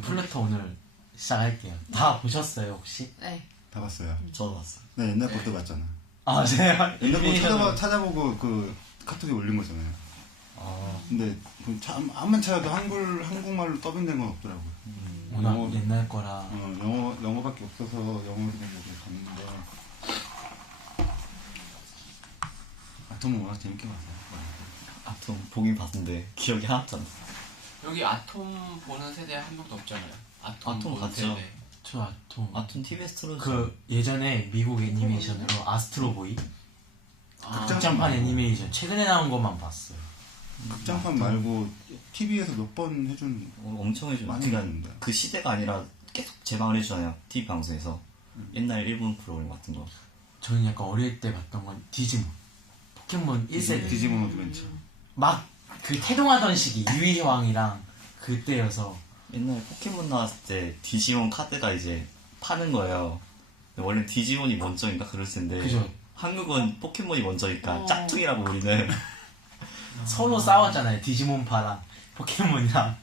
플루토 오늘 시작할게요. 다 보셨어요 혹시? 네. 다 봤어요. 저도 봤어요. 네, 옛날 것도 봤잖아. 아 네. 옛날 거 찾아보고 그 카톡에 올린 거잖아요. 아, 근데 암만 찾아도 한국말로 더빙된 건 없더라고요. 워낙 영어- 옛날 거라. 영어밖에 없어서 영어로 된 거를 봤는데 아톰은 워낙 재밌게 봤어요. 아톰 보긴 봤는데 기억이 하나도 안 나. 여기 아톰 보는 세대 한 명도 없잖아요. 아톰 아톰 보는 봤죠. 세대. 저 아톰. 아톰 TV에서 틀어줘. 그 예전에 미국 애니메이션으로 아스트로보이 극장판 애니메이션 최근에 나온 것만 봤어요. 극장판 말고 TV에서 몇 번 해준 엄청 해줘. 많이 그러니까 해준다. 그 시대가 아니라 계속 재방을 해주잖아요. TV 방송에서. 옛날 일본 프로그램 같은 거. 저는 약간 어릴 때 봤던 건 디지몬. 포켓몬 1세대. 디지몬 어드벤처. 막 그 태동하던 시기 유희왕이랑 그때여서 옛날에 포켓몬 나왔을 때 디지몬 카드가 이제 파는 거예요. 근데 원래 디지몬이 먼저인가 그럴 텐데. 그죠. 한국은 포켓몬이 먼저니까 짝퉁이라고 우리는. 서로 싸웠잖아요. 디지몬파랑 포켓몬이랑.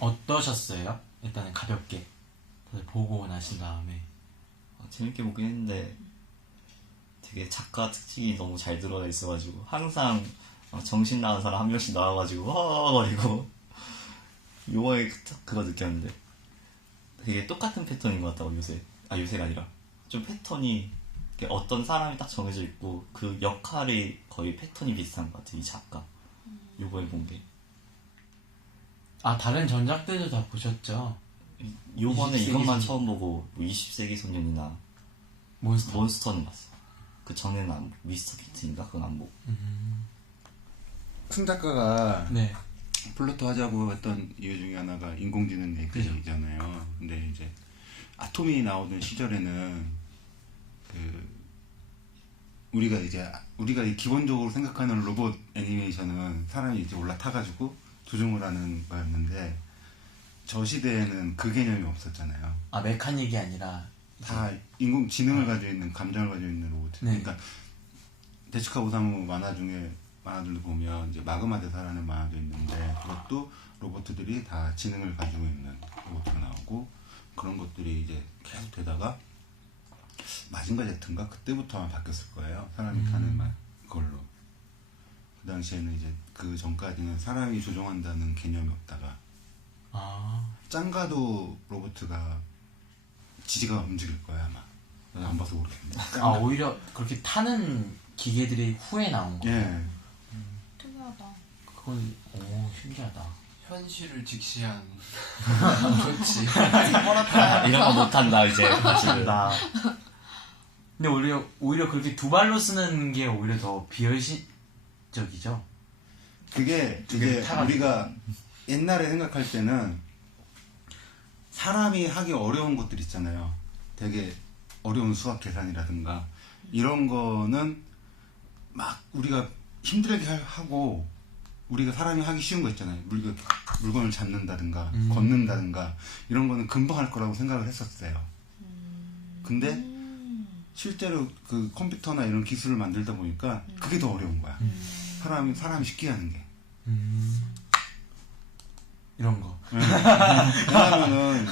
어떠셨어요? 일단은 가볍게 다들 보고 나신 다음에. 재밌게 보긴 했는데 되게 작가 특징이 너무 잘 드러나 있어가지고 항상 정신 나간 사람 한 명씩 나와가지고 허거리고 요거에 그거 느꼈는데 되게 똑같은 패턴인 것 같다고 요새가 아니라 좀 패턴이 어떤 사람이 딱 정해져 있고 그 역할이 거의 패턴이 비슷한 것 같아요. 이 작가 요거에 본 게. 아 다른 전작들도 다 보셨죠? 요번에 20세기 이것만 소년. 처음 보고 20세기 소년이나 몬스터. 몬스터는 봤어. 그 전에는 안 보고 미스터 비트인가 그건 안 보고. 승 작가가 네. 플루토 하자고 했던 이유 중에 하나가 인공지능 얘기잖아요. 근데 이제 아톰이 나오던 시절에는 그 우리가 기본적으로 생각하는 로봇 애니메이션은 사람이 이제 올라타가지고 조종을 하는 거였는데 저 시대에는 그 개념이 없었잖아요. 아 메카닉이 아니라 다 인공지능을 가지고 있는 감정을 가지고 있는 로봇. 네. 그러니까 데츠카 오사무 만화들도 보면 이제 마그마 대사라는 만화도 있는데 그것도 로봇들이 다 지능을 가지고 있는 로봇가 나오고 그런 것들이 이제 계속 되다가 마징가 제트인가 그때부터 아마 바뀌었을 거예요. 사람이 타는 걸로. 그 당시에는 이제 그 전까지는 사람이 조종한다는 개념이 없다가 아 짱가도 로봇가 지지가 움직일 거야 아마. 난 안 봐서 모르겠는데. 오히려 그렇게 타는 기계들이 후에 나온 거. 예. 특이하다. 그건 오 신기하다. 현실을 직시한 좋지. 이런 거 못한다 이제 사실은. 나. 근데 오히려 그렇게 두 발로 쓰는 게 오히려 더 비현실적이죠. 그게 두 개를 이제 타가지고. 우리가 옛날에 생각할 때는 사람이 하기 어려운 것들 있잖아요. 되게 어려운 수학 계산이라든가 이런 거는 막 우리가 힘들게 하고 우리가 사람이 하기 쉬운 거 있잖아요. 물건을 잡는다든가 걷는다든가 이런 거는 금방 할 거라고 생각을 했었어요. 근데 실제로 그 컴퓨터나 이런 기술을 만들다 보니까 그게 더 어려운 거야. 사람이 쉽게 하는 게. 이런 거. 왜냐하면은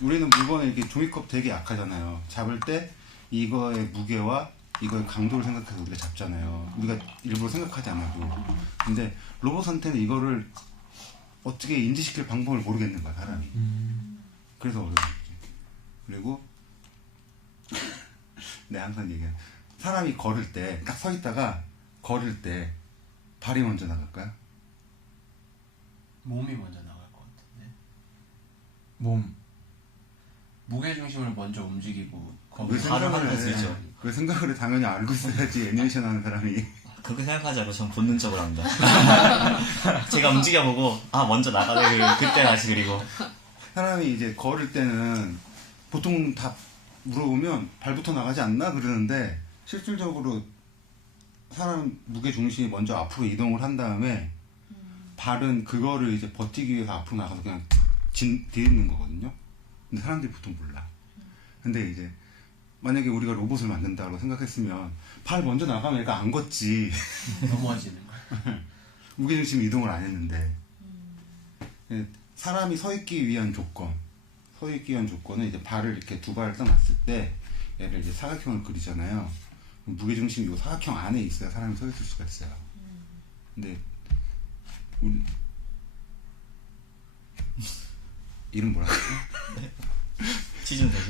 우리는 물건에 이렇게 종이컵 되게 약하잖아요. 잡을 때 이거의 무게와 이거의 강도를 생각해서 우리가 잡잖아요. 우리가 일부러 생각하지 않아도. 근데 로봇한테는 이거를 어떻게 인지시킬 방법을 모르겠는 거야, 사람이. 그래서 어려운 거지. 그리고 내가 항상 얘기해. 사람이 걸을 때, 딱 서 있다가 걸을 때 발이 먼저 나갈까요? 몸이 먼저 나갈 것 같은데. 몸. 무게 중심을 먼저 움직이고 왜 발을 생각을 하면서 해? 있죠. 왜 생각을 해? 당연히 알고 있어야지 애니메이션 하는 사람이. 그렇게 생각하지 않고 전 본능적으로 합니다. 제가 움직여보고 먼저 나가네 그때 다시 그리고 사람이 이제 걸을 때는 보통 다 물어보면 발부터 나가지 않나 그러는데 실질적으로 사람 무게 중심이 먼저 앞으로 이동을 한 다음에 발은 그거를 이제 버티기 위해서 앞으로 나가서 그냥 뒤에 있는 거거든요. 근데 사람들이 보통 몰라. 근데 이제 만약에 우리가 로봇을 만든다고 생각했으면 발 먼저 나가면 얘가 안 걷지. 넘어지는 거야. 무게중심 이동을 안 했는데 사람이 서 있기 위한 조건은 이제 발을 이렇게 두 발을 딱 놨을 때 얘를 이제 사각형을 그리잖아요. 무게 중심이 이 사각형 안에 있어야 사람이 서 있을 수가 있어요. 근데 우리 이름 뭐라고? 취준생.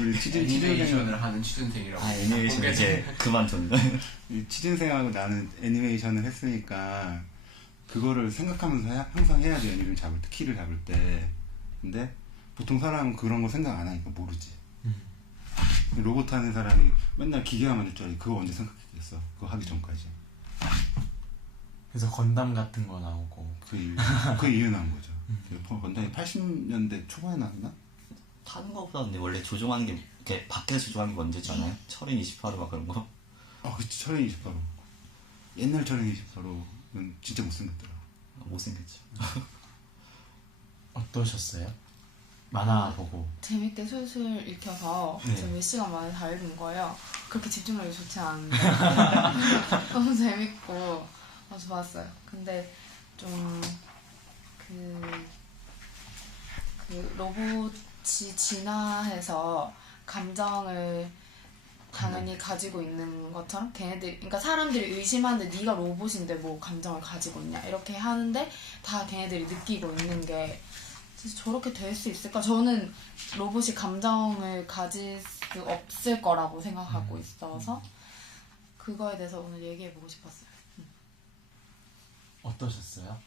우리 애니메이션을 하는 취준생이라고. 애니메이션 이제 그만둔다. 취준생하고 나는 애니메이션을 했으니까 그거를 생각하면서 항상 해야 돼. 애니를 잡을 때, 키를 잡을 때. 근데 보통 사람은 그런 거 생각 안 하니까 모르지. 로봇 하는 사람이 맨날 기계가 만들 줄 알지. 그거 언제 생각했겠어. 그거 하기 전까지. 그래서 건담 같은 거 나오고. 그 이유 나온 거죠. 건담이 80년대 초반에 나왔나? 타는 거보다 근데 원래 조종하는 게 이렇게 밖에서 조종하는 게 먼저잖아요. 철인 28호 막 그런 거. 그치. 철인 28호. 옛날 철인 28호는 진짜 못생겼더라고. 못생겼죠. 어떠셨어요? 만화 보고. 재밌게 술술 읽혀서 네. 몇 시간 만에 다 읽은 거예요. 그렇게 집중력이 좋지 않은데 너무 재밌고 좋았어요. 근데 좀 그 로봇이 진화해서 감정을 당연히 가지고 있는 것처럼 그러니까 사람들이 의심하는데 네가 로봇인데 뭐 감정을 가지고 있냐 이렇게 하는데 다 걔네들이 느끼고 있는 게 진짜 저렇게 될 수 있을까? 저는 로봇이 감정을 가질 수 없을 거라고 생각하고 있어서 그거에 대해서 오늘 얘기해보고 싶었어요. 어떠셨어요?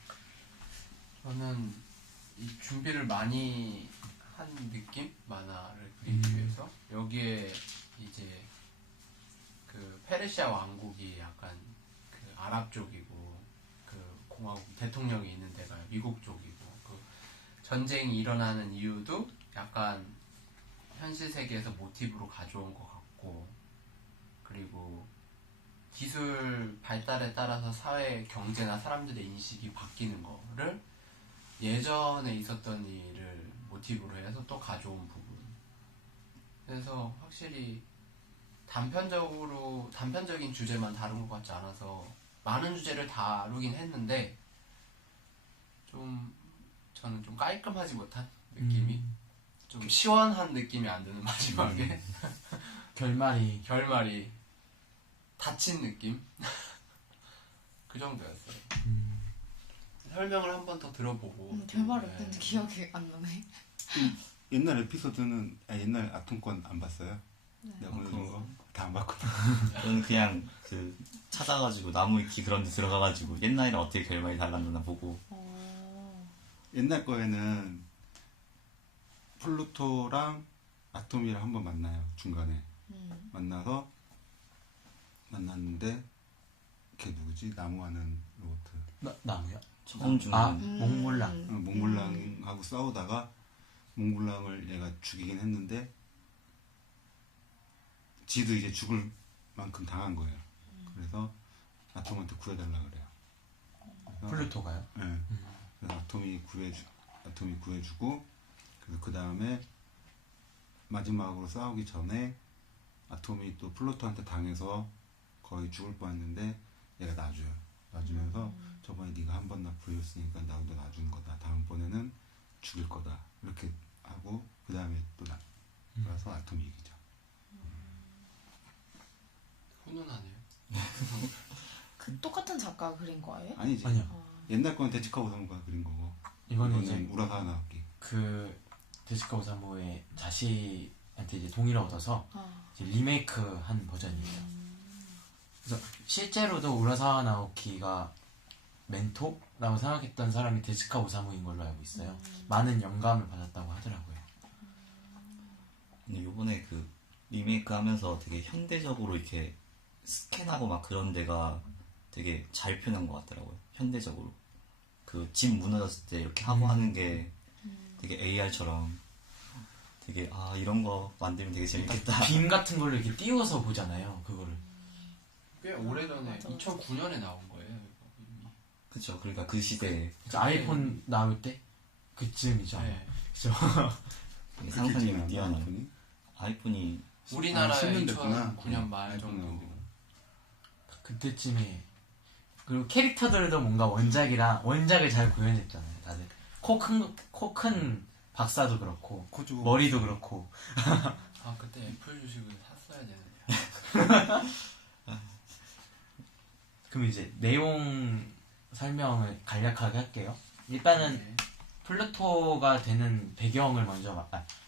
저는 이 준비를 많이 한 느낌? 만화를 그리기 위해서 여기에 이제 그 페르시아 왕국이 약간 그 아랍 쪽이고 그 공화국 대통령이 있는 데가 미국 쪽이고 그 전쟁이 일어나는 이유도 약간 현실 세계에서 모티브로 가져온 것 같고 그리고 기술 발달에 따라서 사회 경제나 사람들의 인식이 바뀌는 거를 예전에 있었던 일을 모티브로 해서 또 가져온 부분. 그래서 확실히 단편적인 주제만 다룬 것 같지 않아서 많은 주제를 다루긴 했는데 저는 좀 깔끔하지 못한 느낌이 좀 시원한 느낌이 안 드는 마지막에 결말이 닫힌 느낌? 그 정도였어요. 설명을 한 번 더 들어보고 결말 어땠는지 기억이 안 나네. 옛날 에피소드는 옛날 아톰권 안 봤어요? 네. 내가 보내준 거 다 안 봤거든. 저는 그냥 그 찾아가지고 나무 위키 그런 데 들어가가지고 옛날이랑 어떻게 결말이 달랐나 보고. 옛날 거에는 플루토랑 아톰이랑 한번 만나요. 중간에 만났는데 걔 누구지? 나무하는 로봇. 나무요? 처음 중에 몽골랑. 몽골랑하고 싸우다가 몽골랑을 얘가 죽이긴 했는데 지도 이제 죽을 만큼 당한 거예요. 그래서 아톰한테 구해달라 그래요. 플루토가요? 네. 그래서 아톰이 구해주고 그래서 그 다음에 마지막으로 싸우기 전에 아톰이 또 플루토한테 당해서 거의 죽을 뻔했는데 얘가 놔줘요. 놔주면서 저번에 네가 한 번 나 구해줬으니까 나도 놔주는 거다. 다음번에는 죽일 거다. 이렇게 하고 그 다음에 또 나서 아톰이 이기죠. 훈훈하네요. 그 똑같은 작가가 그린 거예요? 아니지. 아니요. 옛날 건 데치카 오사무가 그린 거고 이거는 이제 우라사와 나오키. 그 데스카 오사무의 자식한테 이제 동의를 얻어서 이제 리메이크한 버전이에요. 그래서 실제로도 우라사와 나오키가 멘토라고 생각했던 사람이 데스카 오사무인 걸로 알고 있어요. 많은 영감을 받았다고 하더라고요. 근데 요번에 그 리메이크 하면서 되게 현대적으로 이렇게 스캔하고 막 그런 데가 되게 잘 표현한 것 같더라고요. 현대적으로. 그 집 무너졌을 때 이렇게 하고 하는 게 되게 AR처럼 되게 이런 거 만들면 되게 재밌겠다. 빔 같은 걸로 이렇게 띄워서 보잖아요. 그거를. 꽤 오래전에 맞아. 2009년에 나온 거예요. 이미. 그쵸. 그러니까 그 시대에 그래서 아이폰 나올 때 그쯤이죠. 네. 그죠? 되게 상상력이 뛰어난 아이폰이 우리나라에 10년 됐구나. 2009년 말 정도. 그때쯤에 그리고 캐릭터들도 뭔가 원작을 잘 구현했잖아요. 다들 코 큰 박사도 그렇고 코주 머리도 그렇고. 아 그때 애플 주식을 샀어야 되는데. 그럼 이제 내용 설명을 간략하게 할게요. 일단은 네. 플루토가 되는 배경을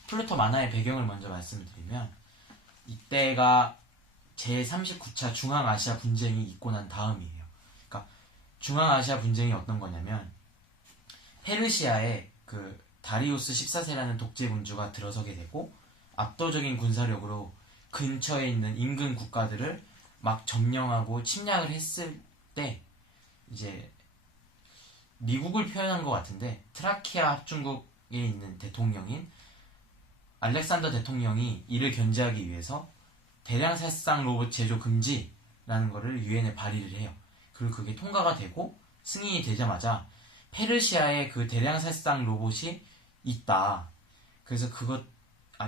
플루토 만화의 배경을 먼저 말씀드리면, 이때가 제39차 중앙아시아 분쟁이 있고 난 다음이에요. 그러니까 중앙아시아 분쟁이 어떤 거냐면, 페르시아에 그 다리우스 14세라는 독재 군주가 들어서게 되고, 압도적인 군사력으로 근처에 있는 인근 국가들을 막 점령하고 침략을 했을 때, 이제 미국을 표현한 것 같은데, 트라키아 합중국에 있는 대통령인 알렉산더 대통령이 이를 견제하기 위해서 대량 살상 로봇 제조 금지라는 거를 유엔에 발의를 해요. 그리고 그게 통과가 되고 승인이 되자마자 페르시아에 그 대량 살상 로봇이 있다. 그래서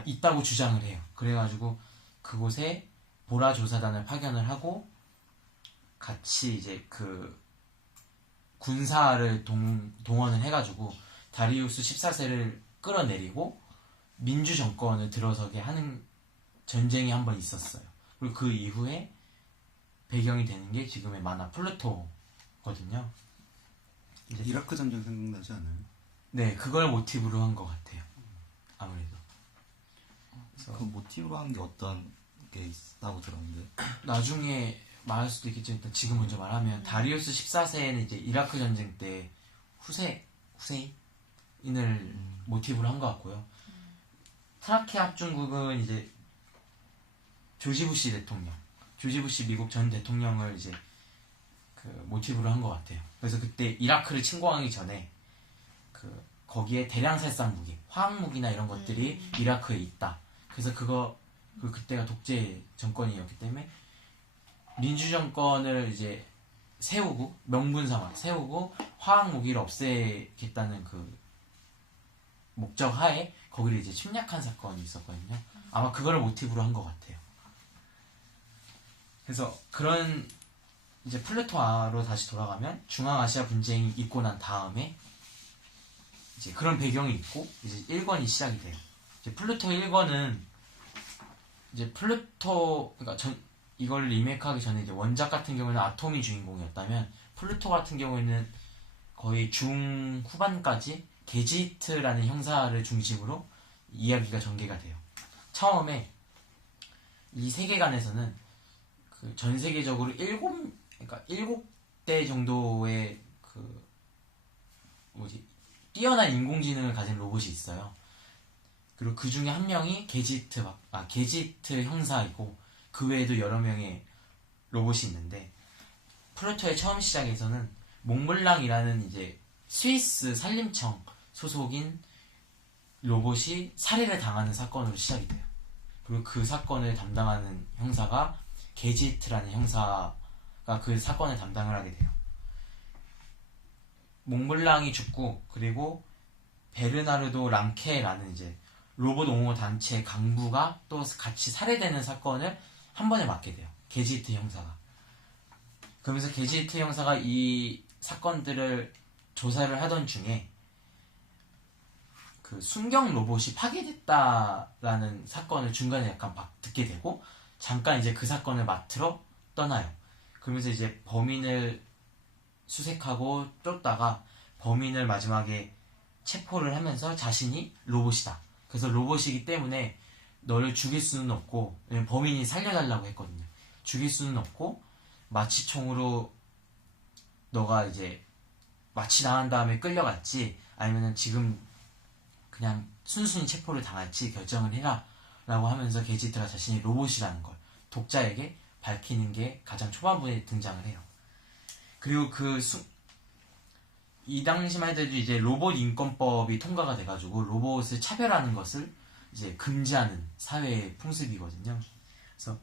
있다고 주장을 해요. 그래가지고 그곳에 보라 조사단을 파견을 하고 같이 이제 그 군사를 동원을 해가지고 다리우스 14세를 끌어내리고 민주 정권을 들어서게 하는 전쟁이 한 번 있었어요. 그리고 그 이후에 배경이 되는 게 지금의 만화 플루토거든요. 이라크 전쟁 생각나지 않아요? 네, 그걸 모티브로 한 것 같아요. 아무래도. 그 모티브로 한 게 어떤 게 있다고 들었는데. 나중에 말할 수도 있겠지만 일단 지금 먼저 말하면, 다리우스 14세는 이제 이라크 전쟁 때 후세인을 모티브로 한 것 같고요. 트라키아 합중국은 이제 조지 부시 미국 전 대통령을 이제 그 모티브로 한 것 같아요. 그래서 그때 이라크를 침공하기 전에 거기에 대량 살상 무기, 화학 무기나 이런 것들이 이라크에 있다. 그래서 그때가 독재 정권이었기 때문에 민주 정권을 이제 명분상으로 세우고 화학 무기를 없애겠다는 그 목적 하에 거기를 이제 침략한 사건이 있었거든요. 아마 그걸 모티브로 한 것 같아요. 그래서 그런 이제 플루토로 다시 돌아가면, 중앙아시아 분쟁이 있고 난 다음에 이제 그런 배경이 있고 이제 1권이 시작이 돼요. 이제 플루토 1권은 이제 그러니까 이걸 리메이크하기 전에 이제 원작 같은 경우에는 아톰이 주인공이었다면, 플루토 같은 경우에는 거의 중후반까지 게지트라는 형사를 중심으로 이야기가 전개가 돼요. 처음에 이 세계관에서는 그 전 세계적으로 7대 정도의 뛰어난 인공지능을 가진 로봇이 있어요. 그리고 그 중에 한 명이 게지트 형사이고, 그 외에도 여러 명의 로봇이 있는데, 플루토의 처음 시작에서는 몽블랑이라는 이제 스위스 산림청 소속인 로봇이 살해를 당하는 사건으로 시작이 돼요. 그리고 그 사건을 담당하는 형사가 게지트라는 형사가 그 사건을 담당을 하게 돼요. 몽블랑이 죽고, 그리고 베르나르도 랑케라는 이제 로봇 옹호 단체 강부가 또 같이 살해되는 사건을 한 번에 맡게 돼요. 게지트 형사가. 그러면서 게지트 형사가 이 사건들을 조사를 하던 중에 그 순경 로봇이 파괴됐다라는 사건을 중간에 약간 듣게 되고, 잠깐 이제 그 사건을 맡으러 떠나요. 그러면서 이제 범인을 수색하고 쫓다가 범인을 마지막에 체포를 하면서 자신이 로봇이다. 그래서 로봇이기 때문에 너를 죽일 수는 없고, 왜냐면 범인이 살려달라고 했거든요. 죽일 수는 없고, 마취총으로 너가 이제 마취 당한 다음에 끌려갔지, 아니면은 지금 그냥 순순히 체포를 당할지 결정을 해라 라고 하면서 게지트가 자신이 로봇이라는 걸 독자에게 밝히는 게 가장 초반부에 등장을 해요. 그리고 이 당시만 해도 이제 로봇 인권법이 통과가 돼가지고 로봇을 차별하는 것을 이제 금지하는 사회의 풍습이거든요. 그래서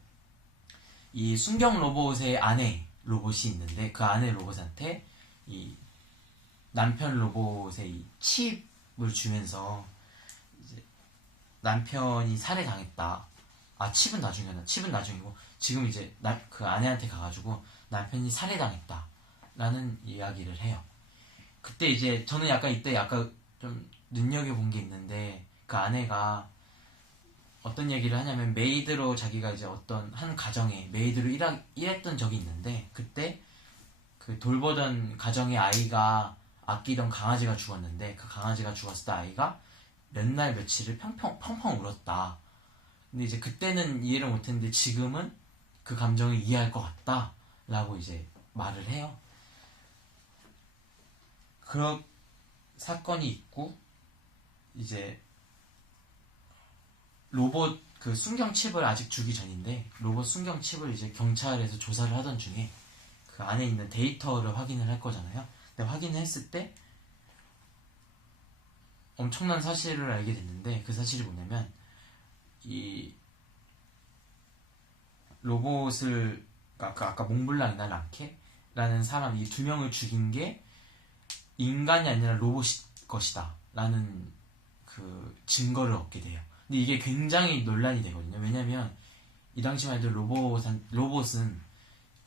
이 순경 로봇의 아내 로봇이 있는데, 그 아내 로봇한테 이 남편 로봇의 이 칩을 주면서 이제 남편이 살해당했다. 칩은 나중이고, 지금 이제 그 아내한테 가가지고 남편이 살해당했다 라는 이야기를 해요. 그때 이제 저는 약간 이때 약간 좀 눈여겨본 게 있는데 그 아내가 어떤 얘기를 하냐면 메이드로 자기가 이제 어떤 한 가정에 메이드로 일했던 적이 있는데 그때 그 돌보던 가정의 아이가 아끼던 강아지가 죽었는데 그 강아지가 죽었을 때 아이가 몇 날 며칠을 펑펑 울었다. 근데 이제 그때는 이해를 못했는데 지금은 그 감정을 이해할 것 같다 라고 이제 말을 해요. 그런 사건이 있고 이제 로봇 그 순경 칩을 아직 주기 전인데 로봇 순경 칩을 이제 경찰에서 조사를 하던 중에 그 안에 있는 데이터를 확인을 할 거잖아요. 근데 확인을 했을 때 엄청난 사실을 알게 됐는데 그 사실이 뭐냐면 이 로봇을 아까 몽블랑이나 랑케라는 사람 이 두 명을 죽인 게 인간이 아니라 로봇 것이다 라는 그 증거를 얻게 돼요. 근데 이게 굉장히 논란이 되거든요. 왜냐면 이 당시만 해도 로봇은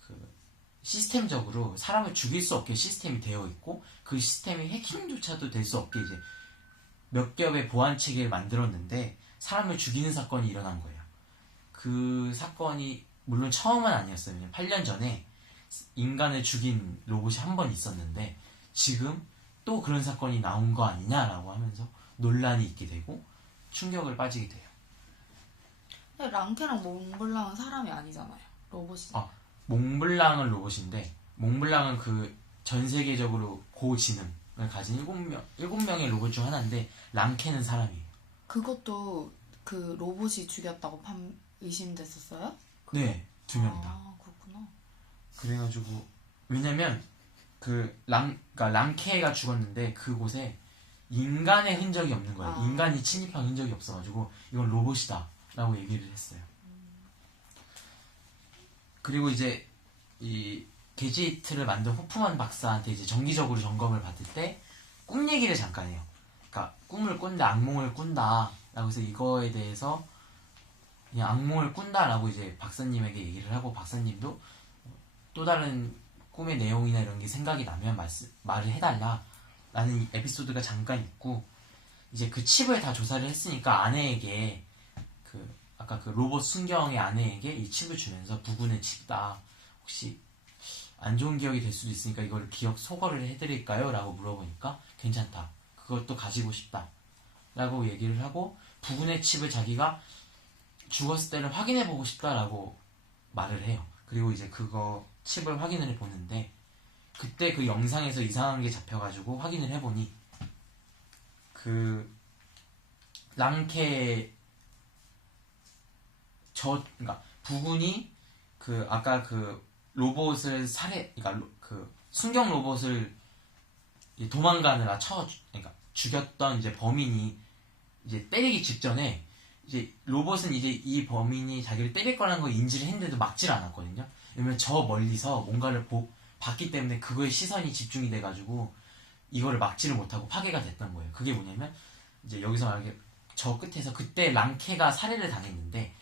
그 시스템적으로 사람을 죽일 수 없게 시스템이 되어 있고 그 시스템이 해킹조차도 될 수 없게 이제 몇 겹의 보안 체계를 만들었는데 사람을 죽이는 사건이 일어난 거예요. 그 사건이 물론 처음은 아니었어요. 왜냐면 8년 전에 인간을 죽인 로봇이 한 번 있었는데 지금 또 그런 사건이 나온 거 아니냐라고 하면서 논란이 있게 되고 충격을 빠지게 돼요. 근데 랑케랑 몽블랑은 사람이 아니잖아요. 로봇이잖아요. 몽블랑은 로봇인데 몽블랑은 그 전 세계적으로 고지능을 가진 7명의 로봇 중 하나인데 랑케는 사람이에요. 그것도 그 로봇이 죽였다고 의심됐었어요? 네, 2명 다. 아, 그렇구나. 그래가지고 왜냐면 그러니까 랑케가 죽었는데 그곳에 인간의 흔적이 없는 거예요. 아. 인간이 침입한 흔적이 없어가지고 이건 로봇이다 라고 얘기를 했어요. 그리고 이제 이 게지트를 만든 호프만 박사한테 이제 정기적으로 점검을 받을 때 꿈 얘기를 잠깐 해요. 그러니까 꿈을 꾼다, 악몽을 꾼다 라고 해서 이거에 대해서 그냥 악몽을 꾼다라고 이제 박사님에게 얘기를 하고 박사님도 또 다른 꿈의 내용이나 이런 게 생각이 나면 말을 해달라 라는 에피소드가 잠깐 있고 이제 그 칩을 다 조사를 했으니까 아내에게 아까 그 로봇 순경의 아내에게 이 칩을 주면서 부군의 칩이다. 혹시 안 좋은 기억이 될 수도 있으니까 이걸 기억 소거를 해드릴까요? 라고 물어보니까 괜찮다. 그것도 가지고 싶다. 라고 얘기를 하고 부군의 칩을 자기가 죽었을 때를 확인해보고 싶다라고 말을 해요. 그리고 이제 그거 칩을 확인을 해보는데 그때 그 영상에서 이상한 게 잡혀가지고 확인을 해보니 그 랑케 그러니까 부군이 그 아까 그 로봇을 그러니까 그 순경 로봇을 도망가느라 그러니까 죽였던 이제 범인이 이제 때리기 직전에 이제 로봇은 이제 이 범인이 자기를 때릴 거라는 걸 인지를 했는데도 막질 않았거든요. 왜냐면 저 멀리서 뭔가를 봤기 때문에 그거에 시선이 집중이 돼가지고 이거를 막지를 못하고 파괴가 됐던 거예요. 그게 뭐냐면 이제 여기서 말하기 저 끝에서 그때 랑케가 살해를 당했는데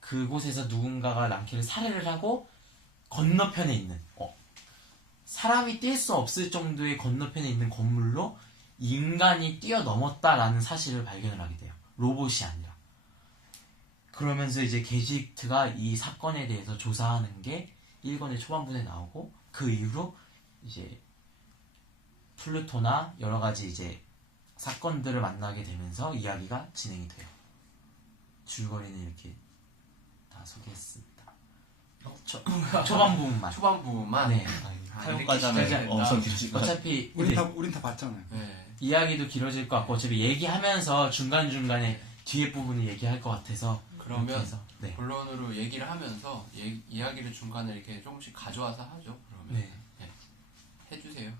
그곳에서 누군가가 랑케를 살해를 하고 건너편에 있는 사람이 뛸 수 없을 정도의 건너편에 있는 건물로 인간이 뛰어넘었다라는 사실을 발견을 하게 돼요. 로봇이 아니라. 그러면서 이제 게지트가 이 사건에 대해서 조사하는 게 1권의 초반부에 나오고 그 이후로 이제 플루토나 여러 가지 이제 사건들을 만나게 되면서 이야기가 진행이 돼요. 줄거리는 이렇게 다 소개했습니다. 초반 부분만. 초반 부분만. 네. 타협까지 이렇게 하면 엄청 길어질 것 같아요. 어차피 우린 다 봤잖아요. 네. 이야기도 길어질 것 같고 어차피 얘기하면서 중간중간에 뒤에 부분을 얘기할 것 같아서 그러면 이렇게 해서, 네. 본론으로 얘기를 하면서 이야기를 중간에 이렇게 조금씩 가져와서 하죠. 그러면 네. 해주세요.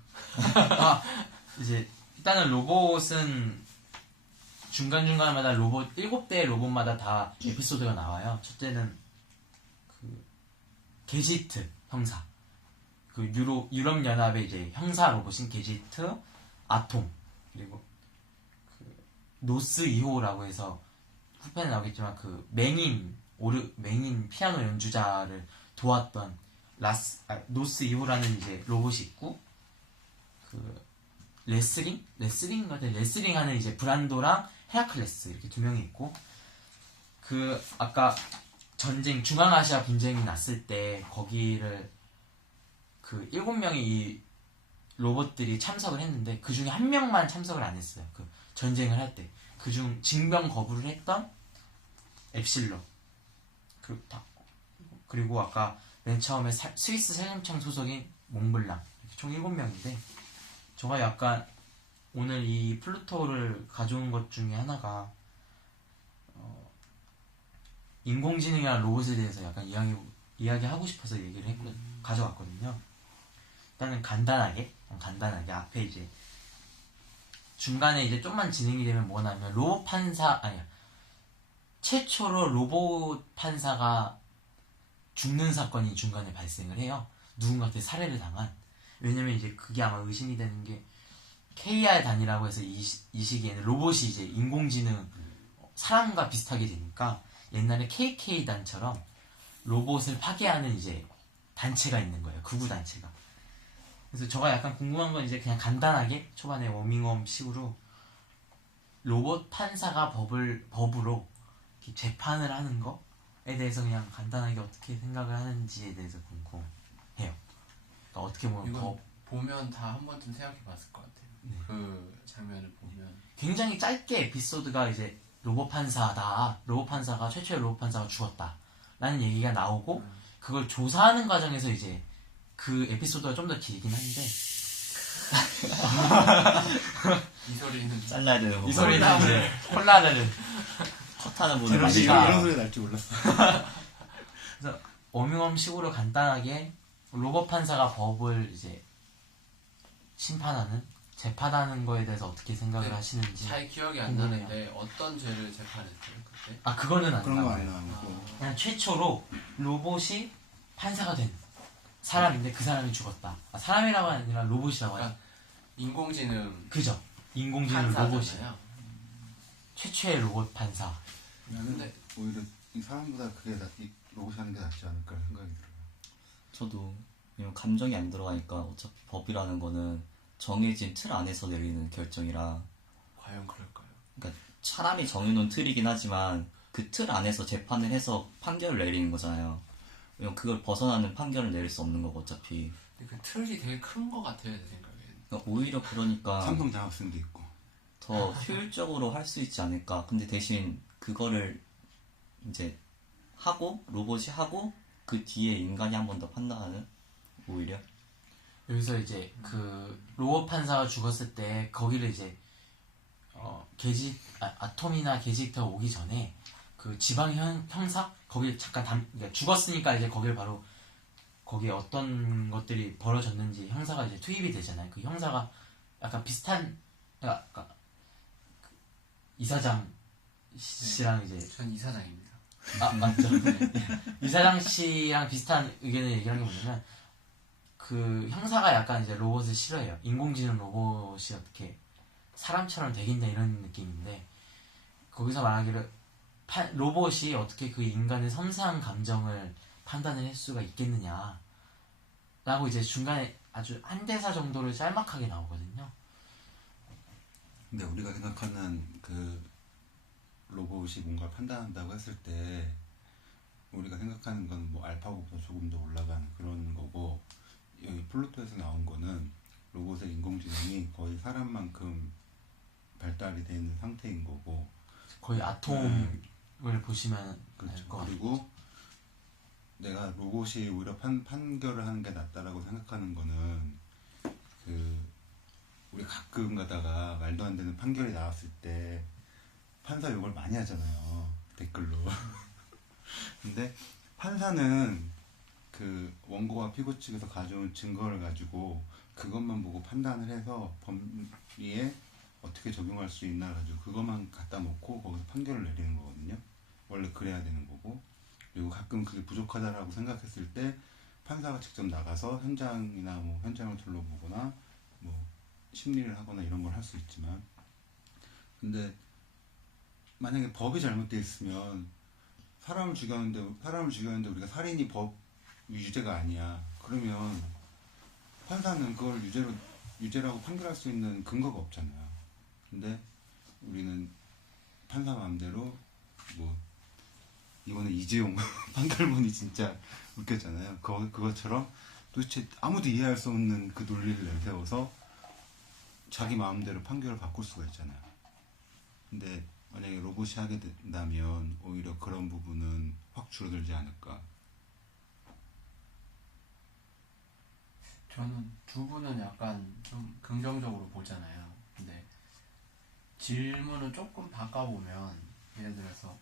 이제 일단은 로봇은 중간중간마다 7대의 로봇마다 다 에피소드가 나와요. 첫째는 그 게지트 형사, 그 유럽연합의 이제 형사 로봇인 게지트, 아톰, 그리고 그 노스 2호라고 해서 후편에 나오겠지만 그 맹인 피아노 연주자를 도왔던 노스 2호라는 이제 로봇이 있고 그 레슬링 같은 레슬링 하는 이제 브란도랑 헤라클레스 이렇게 두 명이 있고, 그 아까 전쟁 중앙아시아 분쟁이 났을 때 거기를 그 7명의 이 로봇들이 참석을 했는데 그 중에 한 명만 참석을 안 했어요. 그 전쟁을 할 때 그중 징병 거부를 했던 엡실론, 그리고 아까 맨 처음에 스위스 세금청 소속인 몽블랑, 이렇게 총 7명인데 저가 약간 오늘 이 플루토를 가져온 것 중에 하나가 인공지능이랑 로봇에 대해서 약간 이야기하고 싶어서 얘기를 가져왔거든요. 일단은 간단하게 앞에 이제 중간에 이제 좀만 진행이 되면 뭐냐면 최초로 로봇 판사가 죽는 사건이 중간에 발생을 해요. 누군가한테 살해를 당한. 왜냐면 이제 그게 아마 의심이 되는 게 KR 단이라고 해서 이 시기에는 로봇이 이제 인공지능 사람과 비슷하게 되니까 옛날에 KK 단처럼 로봇을 파괴하는 이제 단체가 있는 거예요. 극우 단체가. 그래서 제가 약간 궁금한 건 이제 그냥 간단하게 초반에 워밍업 식으로 로봇 판사가 법으로 이렇게 재판을 하는 거에 대해서 그냥 간단하게 어떻게 생각을 하는지에 대해서 궁금해요. 그러니까 어떻게 보면 이건 보면 다 한 번쯤 생각해봤을 것 같아요. 네. 그 장면을 보면 굉장히 짧게 에피소드가 이제 로봇 판사가 최초의 로봇 판사가 죽었다 라는 얘기가 나오고 그걸 조사하는 과정에서 이제 그 에피소드가 좀 더 길긴 한데 이 소리는 잘라야 되는 거. 이 소리는 이제 콜라를 컷하는 분을 이런 많이 식으로 봐. 이런 소리 날 줄 몰랐어. 그래서 워밍업식으로 간단하게 로봇 판사가 법을 이제 재판하는 거에 대해서 어떻게 생각을 네, 하시는지. 잘 기억이 안 궁금해요. 나는데 어떤 죄를 재판했어요 그때? 아 그거는 안 그런 거 안 나와요. 나오고. 그냥 최초로 로봇이 판사가 된 사람인데 그 사람이 죽었다. 사람이라고 아니라 로봇이라고 해요. 인공지능 그죠? 인공지능 로봇이 판사잖아요. 최초의 로봇 판사. 나는 근데 오히려 이 사람보다 이 로봇이 하는 게 낫지 않을까 생각이 들어요. 저도 왜냐면 감정이 안 들어가니까 어차피 법이라는 거는 정해진 틀 안에서 내리는 결정이라, 과연 그럴까요? 그러니까 사람이 정해놓은 틀이긴 하지만 그 틀 안에서 재판을 해서 판결을 내리는 거잖아요. 왜냐면 그걸 벗어나는 판결을 내릴 수 없는 거고 어차피. 근데 그 틀이 되게 큰 것 같아요 제 생각엔. 그러니까 오히려 그러니까 삼성 장학생도 있고. 더 효율적으로 할 수 있지 않을까. 근데 대신 그거를 이제 하고 로봇이 하고 그 뒤에 인간이 한 번 더 판단하는, 오히려. 여기서 이제 그 로봇 판사가 죽었을 때 거기를 이제 아톰이나 게지터 오기 전에 그 지방 형사 거기 잠깐 그러니까 죽었으니까 이제 거기를 바로 거기에 어떤 것들이 벌어졌는지 형사가 이제 투입이 되잖아요. 그 형사가 약간 비슷한 그러니까 이사장 씨랑 이제 전 이사장입니다. 맞죠. 이사장 씨랑 비슷한 의견을 얘기하는 게 뭐냐면 그 형사가 약간 이제 로봇을 싫어해요. 인공지능 로봇이 어떻게 사람처럼 되겠냐 이런 느낌인데 거기서 말하기를 로봇이 어떻게 그 인간의 섬세한 감정을 판단을 할 수가 있겠느냐 라고 이제 중간에 아주 한 대사 정도를 짤막하게 나오거든요. 근데 우리가 생각하는 그 로봇이 뭔가 판단한다고 했을 때 우리가 생각하는 건 뭐 알파고보다 조금 더 올라간 그런 거고, 여기 플루토에서 나온 거는 로봇의 인공지능이 거의 사람만큼 발달이 돼 있는 상태인 거고, 거의 아톰을 보시면 알 그렇죠. 것 같아요. 그리고 내가 로봇이 오히려 판결을 하는 게 낫다라고 생각하는 거는 그 우리 가끔 가다가 말도 안 되는 판결이 나왔을 때 판사 욕을 많이 하잖아요, 댓글로. 근데 판사는 그 원고와 피고 측에서 가져온 증거를 가지고 그것만 보고 판단을 해서 법리에 어떻게 적용할 수 있나 가지고 그것만 갖다 놓고 거기서 판결을 내리는 거거든요. 원래 그래야 되는 거고. 그리고 가끔 그게 부족하다라고 생각했을 때 판사가 직접 나가서 현장이나 뭐 현장을 둘러보거나 뭐 심리를 하거나 이런 걸 할 수 있지만, 근데 만약에 법이 잘못되어 있으면 사람을 죽였는데 우리가 살인이 법 유죄가 아니야. 그러면 판사는 그걸 유죄로 유죄라고 판결할 수 있는 근거가 없잖아요. 근데 우리는 판사 마음대로 뭐 이번에 이재용 판결문이 진짜 웃겼잖아요. 그것처럼 도대체 아무도 이해할 수 없는 그 논리를 내세워서 자기 마음대로 판결을 바꿀 수가 있잖아요. 근데 만약에 로봇이 하게 된다면 오히려 그런 부분은 확 줄어들지 않을까. 저는 두 분은 약간 좀 긍정적으로 보잖아요. 근데 질문을 조금 바꿔보면 예를 들어서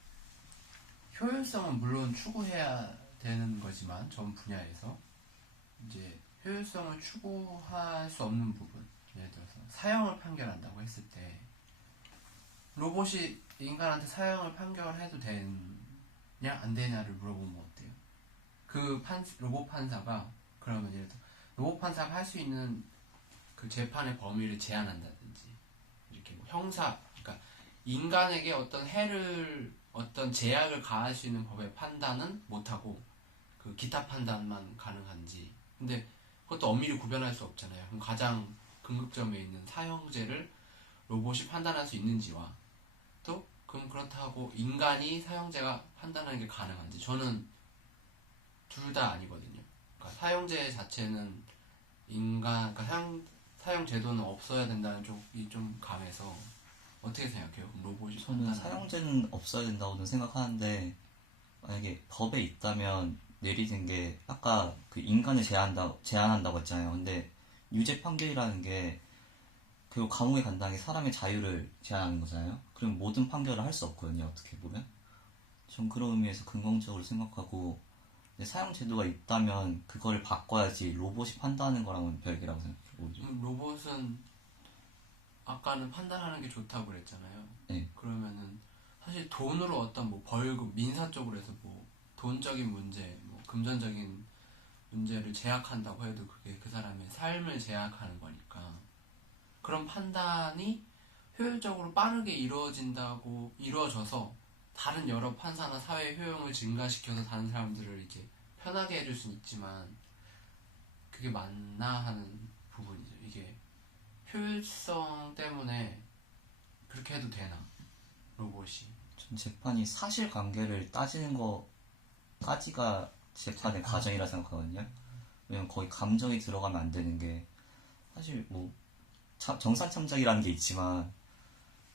효율성은 물론 추구해야 되는 거지만 전 분야에서 이제 효율성을 추구할 수 없는 부분, 예를 들어서 사형을 판결한다고 했을 때 로봇이 인간한테 사형을 판결해도 되냐 안 되냐를 물어보면 어때요? 그 로봇 판사가 그러면 예를 들어 로봇 판사가 할 수 있는 그 재판의 범위를 제한한다든지 이렇게 뭐 형사, 그러니까 인간에게 어떤 해를 어떤 제약을 가할 수 있는 법의 판단은 못하고 그 기타 판단만 가능한지. 근데 그것도 엄밀히 구별할 수 없잖아요. 그럼 가장 궁극점에 있는 사형제를 로봇이 판단할 수 있는지와 또 그럼 그렇다고 인간이 사형제가 판단하는 게 가능한지. 저는 둘 다 아니거든요. 그러니까 사형제 자체는 그러니까 사형 제도는 없어야 된다는 쪽이 좀 강해서 어떻게 생각해요? 로봇이 저는 사형제는 없어야 된다고는 생각하는데 만약에 법에 있다면 내리는 게 아까 그 인간을 제한한다고 했잖아요. 근데 유죄 판결이라는 게 결국 감옥에 간다는 게 사람의 자유를 제한하는 거잖아요. 그럼 모든 판결을 할 수 없거든요. 어떻게 보면. 전 그런 의미에서 긍정적으로 생각하고 사형 제도가 있다면 그걸 바꿔야지 로봇이 판단하는 거랑은 별개라고 생각해요. 로봇은 아까는 판단하는 게 좋다고 그랬잖아요. 네. 그러면은 사실 돈으로 어떤 뭐 벌금, 민사 쪽으로 해서 뭐 돈적인 문제, 뭐 금전적인 문제를 제약한다고 해도 그게 그 사람의 삶을 제약하는 거니까 그런 판단이 효율적으로 빠르게 이루어져서 다른 여러 판사나 사회 효용을 증가시켜서 다른 사람들을 이제 편하게 해줄 수는 있지만 그게 맞나 하는 부분이죠. 이게 효율성 때문에 그렇게 해도 되나? 로봇이. 전 재판이 사실관계를 따지는 거까지가 재판의 과정이라 생각하거든요. 왜냐면 거의 감정이 들어가면 안 되는 게 사실 뭐 정산참작이라는 게 있지만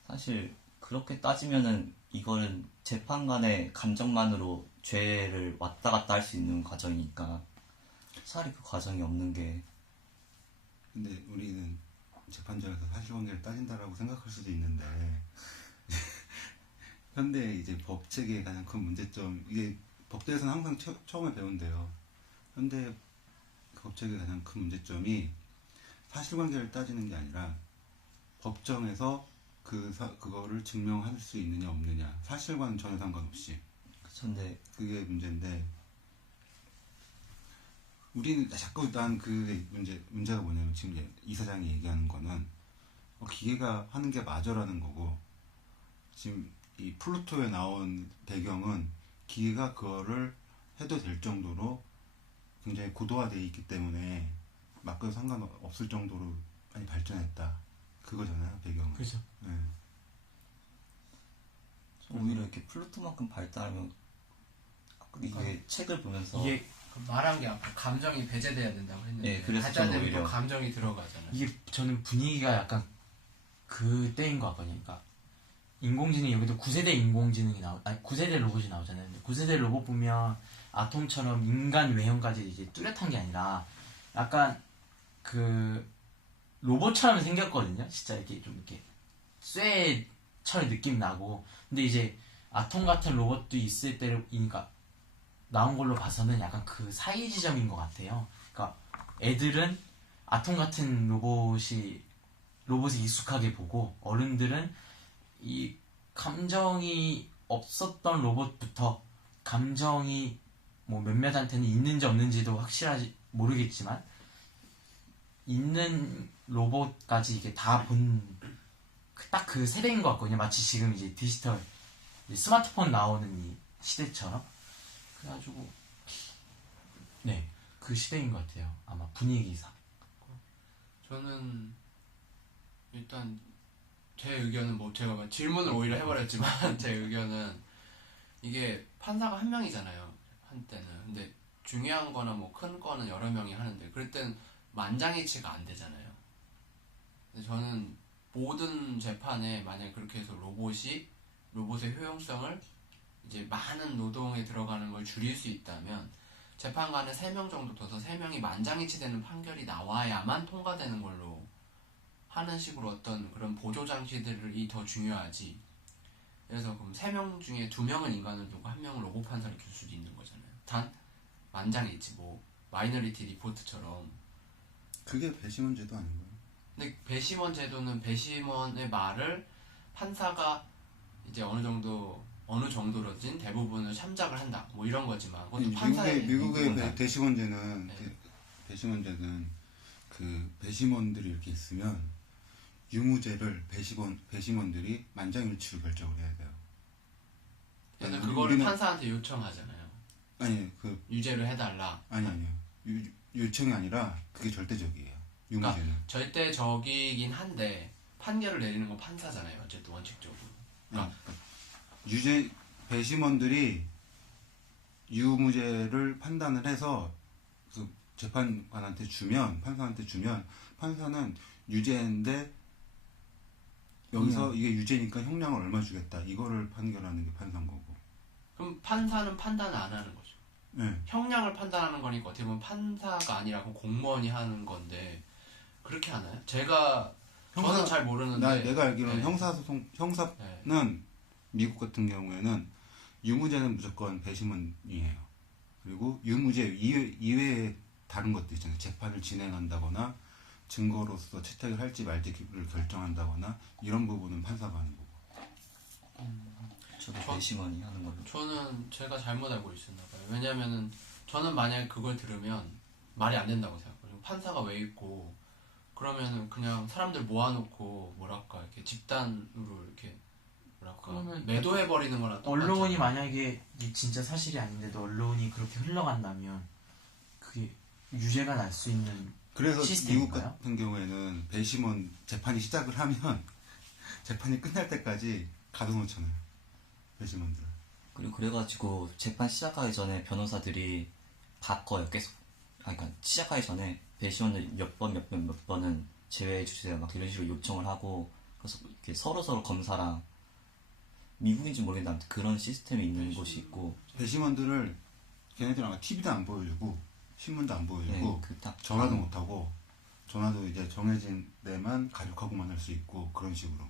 사실 그렇게 따지면은 이거는 재판관의 감정만으로 죄를 왔다 갔다 할 수 있는 과정이니까 차라리 그 과정이 없는 게. 근데 우리는 재판장에서 사실관계를 따진다라고 생각할 수도 있는데 현대 이제 법체계의 가장 큰 문제점, 이게 법대에서는 항상 처음에 배운대요. 현대 법체계의 가장 큰 문제점이 사실관계를 따지는 게 아니라 법정에서 그거를 증명할 수 있느냐 없느냐, 사실과는 전혀 상관없이. 근데 그게 문제인데 우리는 자꾸 난 그 문제가 뭐냐면 지금 이사장이 얘기하는 거는 기계가 하는 게 맞아라는 거고, 지금 이 플루토에 나온 배경은 기계가 그거를 해도 될 정도로 굉장히 고도화되어 있기 때문에 막그 상관없을 정도로 많이 발전했다, 그거잖아요, 배경은. 그렇죠. 네. 오히려 이렇게 플루토만큼 발달하면 이게 책을 보면서 이게 말한 게 아까 감정이 배제돼야 된다고 했는데 네, 그래서 발달되면 저는 또 오히려 감정이 들어가잖아요. 이게 저는 분위기가 약간 그때인 것 같거든요. 그러니까 인공지능, 여기도 9세대 인공지능이 9세대 로봇이 나오잖아요. 근데 9세대 로봇 보면 아톰처럼 인간 외형까지 이제 뚜렷한 게 아니라 약간 그 로봇처럼 생겼거든요. 진짜 이렇게 좀 이렇게 쇠철 느낌 나고. 근데 이제 아톰 같은 로봇도 있을 때이니까 나온 걸로 봐서는 약간 그 사이 지점인 것 같아요. 그러니까 애들은 아톰 같은 로봇을 익숙하게 보고, 어른들은 이 감정이 없었던 로봇부터 감정이 뭐 몇몇한테는 있는지 없는지도 확실하지 모르겠지만 있는 로봇까지 이게 다 본 딱 그 세대인 것 같거든요. 마치 지금 이제 디지털 이제 스마트폰 나오는 이 시대처럼. 그래가지고 네, 그 시대인 것 같아요. 아마 분위기상. 저는 일단 제 의견은 뭐 제가 막 질문을 오히려 해버렸지만 제 의견은 이게 판사가 한 명이잖아요 한때는. 근데 중요한 거나 뭐 큰 거는 여러 명이 하는데 그럴 땐 만장일치가 안 되잖아요. 근데 저는 모든 재판에 만약 그렇게 해서 로봇의 효용성을 이제 많은 노동에 들어가는 걸 줄일 수 있다면 재판관에 3명 정도 둬서 3명이 만장일치 되는 판결이 나와야만 통과되는 걸로 하는 식으로 어떤 그런 보조 장치들이 더 중요하지. 그래서 그럼 3명 중에 2명은 인간을 두고 1명은 로봇 판사를 둘 수도 있는 거잖아요. 단 만장일치 뭐 마이너리티 리포트처럼. 그게 배심원 제도 아닌가요? 근데 배심원 제도는 배심원의 말을 판사가 이제 어느 정도로든 대부분을 참작을 한다 뭐 이런 거지만 그것도 판사의 미국의 배심원제는 배심원제는 그 배심원들이 이렇게 있으면 유무죄를 배심원들이 만장일치로 결정을 해야 돼요. 그래서 그거를 판사한테 요청하잖아요. 아니 그 유죄를 해달라. 아니요. 요청이 아니라 그게 절대적이에요. 유무죄는. 그러니까 절대적이긴 한데 판결을 내리는 건 판사잖아요. 어쨌든 원칙적으로. 그러니까 배심원들이 유무죄를 판단을 해서 그 재판관한테 주면 판사는 유죄인데 여기서 이게 유죄니까 형량을 얼마 주겠다 이거를 판결하는 게 판사인 거고. 그럼 판사는 판단을 안 하는 거죠. 네. 형량을 판단하는 거니까 어떻게 보면 판사가 아니라 공무원이 하는 건데 그렇게 하나요? 저는 잘 모르는데 내가 알기로는 형사는 미국 같은 경우에는 유무죄는 무조건 배심원이에요. 그리고 유무죄 이외에 다른 것도 있잖아요. 재판을 진행한다거나 증거로서 채택을 할지 말지를 결정한다거나 이런 부분은 판사가 하는 거고. 저도 배심원이 하는 걸로. 저는 제가 잘못 알고 있었나 봐요. 왜냐면은 저는 만약에 그걸 들으면 말이 안 된다고 생각해요. 판사가 왜 있고 그러면은 그냥 사람들 모아놓고 뭐랄까 이렇게 집단으로 이렇게 뭐랄까 매도해버리는 거랑 똑같죠. 언론이 만약에 이게 진짜 사실이 아닌데도 언론이 그렇게 흘러간다면 그게 유죄가 날 수 있는 그래서 시스템인가요? 미국 같은 경우에는 배심원 재판이 시작을 하면 재판이 끝날 때까지 가둬놓잖아요. 배심원들. 그리고 그래가지고 재판 시작하기 전에 변호사들이 바꿔요 계속. 그러니까 시작하기 전에 배심원들 몇 번은 제외해 주세요 막 이런 식으로 요청을 하고 그래서 이렇게 서로 검사랑 미국인지 모르겠는데 아무튼 그런 시스템이 있는 곳이 있고. 배심원들을 걔네들 아마 TV도 안 보여주고 신문도 안 보여주고 전화도 못하고 전화도 이제 정해진 데만 가족하고만 할 수 있고 그런 식으로.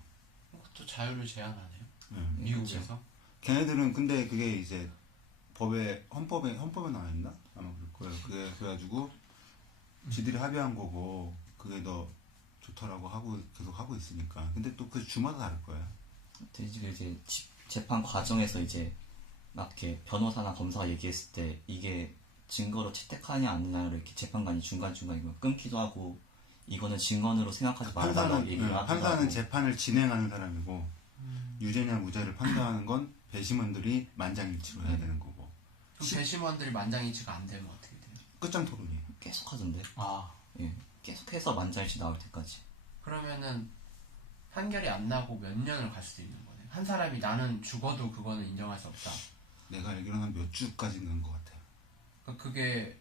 그것도 자유를 제한하네요. 네. 미국에서. 걔네들은 근데 그게 이제 헌법에 나와 있나? 아마 그럴 거예요. 그래가지고 지들이 합의한 거고 그게 더 좋더라고 하고 계속 하고 있으니까. 근데 또 그 주마다 다를 거야. 이제 재판 과정에서 이제 막 이렇게 변호사나 검사가 얘기했을 때 이게 증거로 채택하냐 안 하냐를 이렇게 재판관이 중간중간에 끊기도 하고 이거는 증언으로 생각하지 말아달라고 얘기를 하고. 판사는 재판을 진행하는 사람이고 유죄냐 무죄를 판단하는 건 배심원들이 만장일치로 해야 되는 거고. 그럼 배심원들이 만장일치가 안 되면 어떻게 돼요? 끝장 토론이에요. 계속 하던데. 아, 예, 계속해서 만장일치 나올 때까지. 그러면은 판결이 안 나고 몇 년을 갈 수도 있는 거네. 한 사람이 나는 죽어도 그거는 인정할 수 없다. 내가 알기로는 몇 주까지 는 것 같아요. 그게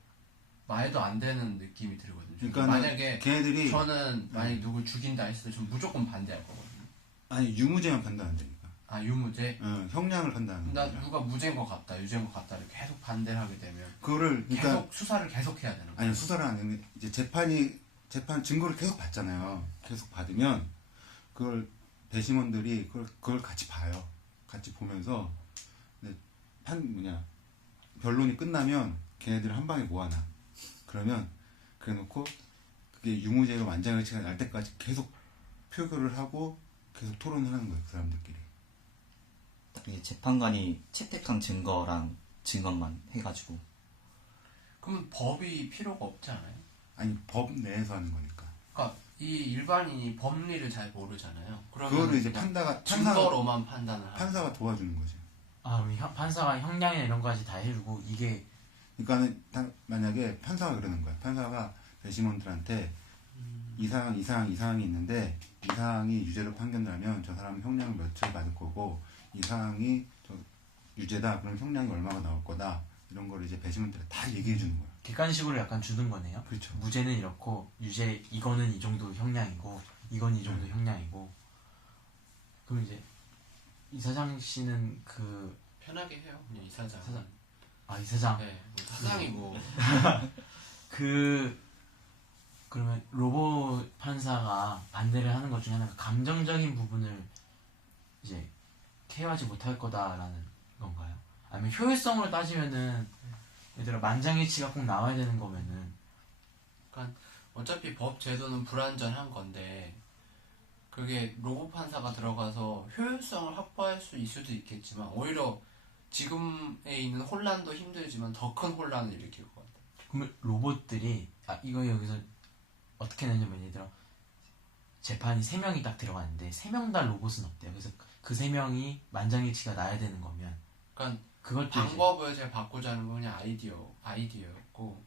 말도 안 되는 느낌이 들거든요. 그러니까 만약에 걔네들이 저는 만약에 누굴 죽인다 했을 때 저는 무조건 반대할 거거든요. 아니 유무죄만 판단한다니까. 아 유무죄? 형량을 판단하는 나 거야. 누가 무죄인 것 같다, 유죄인 것 같다 이렇게 계속 반대를 하게 되면 그거를 그러니까 계속 수사를 계속 해야 되는 거예요. 아니 수사를 안 하면 이제 재판 증거를 계속 받잖아요. 계속 받으면 그걸 배심원들이 그걸 같이 봐요. 같이 보면서 변론이 끝나면 걔네들을 한 방에 모아놔. 그러면 그래놓고 그게 유무죄로 만장일치가 날 때까지 계속 표결을 하고 계속 토론을 하는 거예요. 그 사람들끼리. 딱 이제 재판관이 채택한 증거랑 증언만 해가지고. 그러면 법이 필요가 없지 않아요? 아니 법 내에서 하는 거니까. 그러니까 이 일반인이 법리를 잘 모르잖아요. 그거를 이제 증거로만 판단을 하고. 판사가 도와주는 거죠. 아, 그럼 판사가 형량이나 이런 거까지 다 해주고 이게 그러니까는 만약에 판사가 그러는 거야. 판사가 배심원들한테 이 사항이 있는데 이 사항이 유죄로 판결나면 저 사람은 형량을 며칠 받을 거고 이 사항이 유죄다 그럼 형량이 얼마가 나올 거다 이런 걸 이제 배심원들이 다 얘기해 주는 거예요. 객관식으로 약간 주는 거네요. 그렇죠. 무죄는 이렇고 유죄 이거는 이 정도 형량이고 이건 이 정도 형량이고. 그럼 이제 이사장 씨는 그 편하게 해요. 그냥 이사장. 이사장. 네, 뭐 사장이고. 그러면 로봇 판사가 반대를 하는 것 중에 하나가 감정적인 부분을 이제 케어하지 못할 거다라는 건가요? 아니면 효율성으로 따지면은 예를 들어 만장일치가 꼭 나와야 되는 거면은 그러니까 어차피 법 제도는 불완전한 건데 그게 로봇 판사가 들어가서 효율성을 확보할 수 있을 수도 있겠지만 오히려 지금에 있는 혼란도 힘들지만 더 큰 혼란을 일으킬 것 같아요. 그러면 로봇들이 이거 여기서 어떻게 내냐면 예를 들어 재판이 3명이 딱 들어갔는데 3명 다 로봇은 없대요. 그래서 그 3명이 만장일치가 나야 되는 거면 그러니까 그것도 방법을 제가 바꾸자 하는 건 그냥 아이디어였고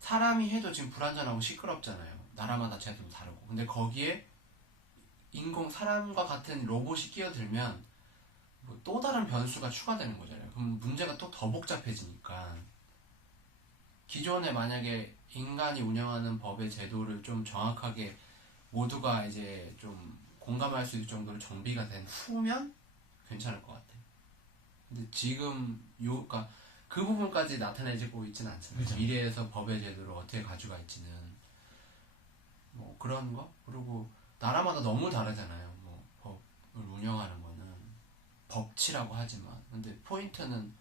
사람이 해도 지금 불완전하고 시끄럽잖아요. 나라마다 제도도 다르고. 근데 거기에 사람과 같은 로봇이 끼어들면 뭐 또 다른 변수가 추가되는 거잖아요. 그럼 문제가 또 더 복잡해지니까 기존에 만약에 인간이 운영하는 법의 제도를 좀 정확하게 모두가 이제 좀 공감할 수 있을 정도로 정비가 된 후면 괜찮을 것 같아요. 근데 지금 그러니까 그 부분까지 나타내지고 있지는 않잖아요. 그렇죠. 미래에서 법의 제도를 어떻게 가져갈지는 뭐 그런 거 그리고 나라마다 너무 다르잖아요. 뭐 법을 운영하는 거는 법치라고 하지만 근데 포인트는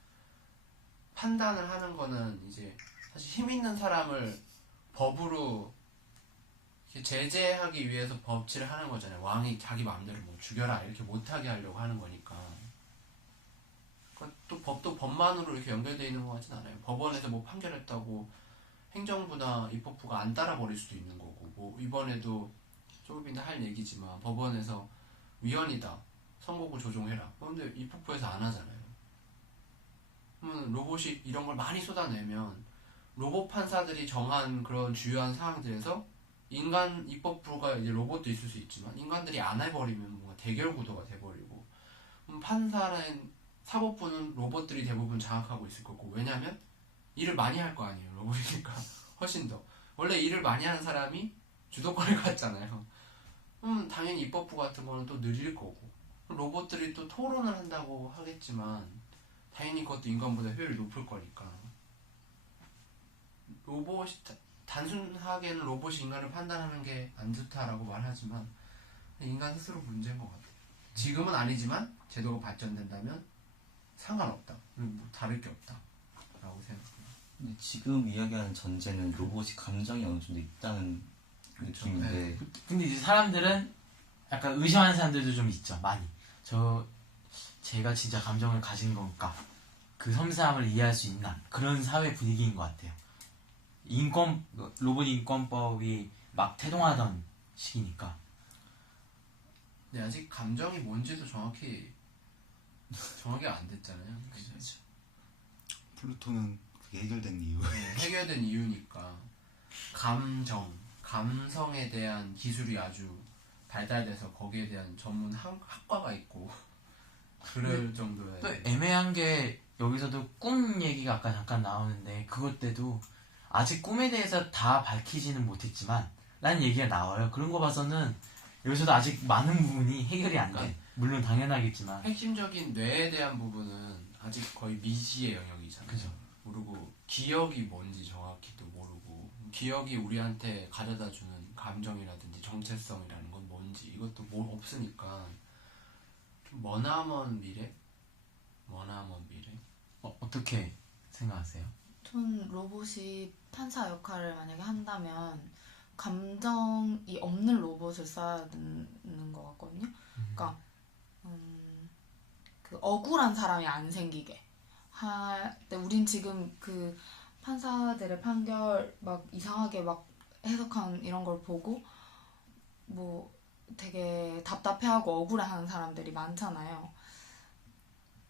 판단을 하는 거는 이제 사실 힘 있는 사람을 법으로 제재하기 위해서 법치를 하는 거잖아요. 왕이 자기 마음대로 뭐 죽여라 이렇게 못하게 하려고 하는 거니까. 또 법도 법만으로 이렇게 연결되어 있는 것 같진 않아요. 법원에서 뭐 판결했다고 행정부나 입법부가 안 따라버릴 수도 있는 거고 뭐 이번에도 조금 이따 할 얘기지만 법원에서 위헌이다 선고구 조정해라 그런데 입법부에서 안 하잖아요. 그러면 로봇이 이런 걸 많이 쏟아내면 로봇 판사들이 정한 그런 주요한 사항들에서 인간 입법부가 이제 로봇도 있을 수 있지만 인간들이 안 해버리면 뭔가 대결 구도가 돼버리고 그럼 판사는 사법부는 로봇들이 대부분 장악하고 있을 거고 왜냐면 일을 많이 할 거 아니에요. 로봇이니까 훨씬 더 원래 일을 많이 하는 사람이 주도권을 갖잖아요. 당연히 입법부 같은 거는 또 느릴 거고 로봇들이 또 토론을 한다고 하겠지만 당연히 그것도 인간보다 효율이 높을 거니까 로봇이 단순하게는 로봇이 인간을 판단하는 게 안 좋다라고 말하지만 인간 스스로 문제인 것 같아요. 지금은 아니지만 제도가 발전된다면 상관없다. 뭐 다를 게 없다. 라고 생각합니다. 근데 지금 이야기하는 전제는 로봇이 감정이 어느 정도 있다는 느낌인데 네. 근데 이제 사람들은 약간 의심하는 사람들도 좀 있죠. 많이. 제가 진짜 감정을 가진 건가? 그 섬세함을 이해할 수 있나? 그런 사회 분위기인 것 같아요. 로봇 인권법이 막 태동하던 시기니까. 근데 아직 감정이 뭔지도 정확히 안 됐잖아요. 그렇죠. 플루토는 그게 해결된 이유. 네, 해결된 이유니까 감성에 대한 기술이 아주 발달돼서 거기에 대한 전문 학과가 있고 그럴 정도의 또 애매한 게 여기서도 꿈 얘기가 아까 잠깐 나오는데 그것 때도 아직 꿈에 대해서 다 밝히지는 못했지만 라는 얘기가 나와요. 그런 거 봐서는 여기서도 아직 많은 부분이 해결이 안 돼. 물론 당연하겠지만 핵심적인 뇌에 대한 부분은 아직 거의 미지의 영역이잖아요. 그죠. 모르고 기억이 뭔지 정확히 또 모르고 기억이 우리한테 가져다주는 감정이라든지 정체성이라는 건 뭔지 이것도 뭐 없으니까 좀 머나먼 미래? 어떻게 생각하세요? 전 로봇이 판사 역할을 만약에 한다면 감정이 없는 로봇을 써야 되는 것 같거든요. 그러니까 그 억울한 사람이 안 생기게 근데 우린 지금 그 판사들의 판결 막 이상하게 막 해석한 이런 걸 보고 뭐 되게 답답해하고 억울해하는 사람들이 많잖아요.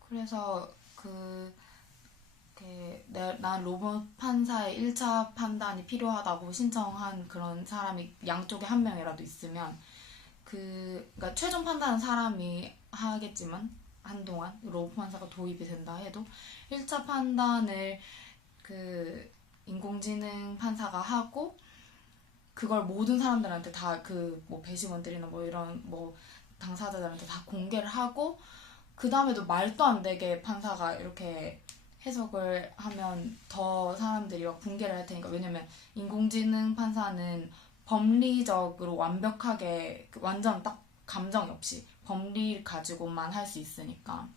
그래서 그 난 로봇 판사의 1차 판단이 필요하다고 신청한 그런 사람이 양쪽에 한 명이라도 있으면 그러니까 최종 판단은 사람이 하겠지만 한동안 로봇 판사가 도입이 된다 해도 1차 판단을 그 인공지능 판사가 하고 그걸 모든 사람들한테 다 그 뭐 배심원들이나 뭐 이런 뭐 당사자들한테 다 공개를 하고 그 다음에도 말도 안 되게 판사가 이렇게 해석을 하면 더 사람들이 막 붕괴를 할 테니까. 왜냐면 인공지능 판사는 법리적으로 완벽하게 완전 딱 감정이 없이 법리를 가지고만 할 수 있으니까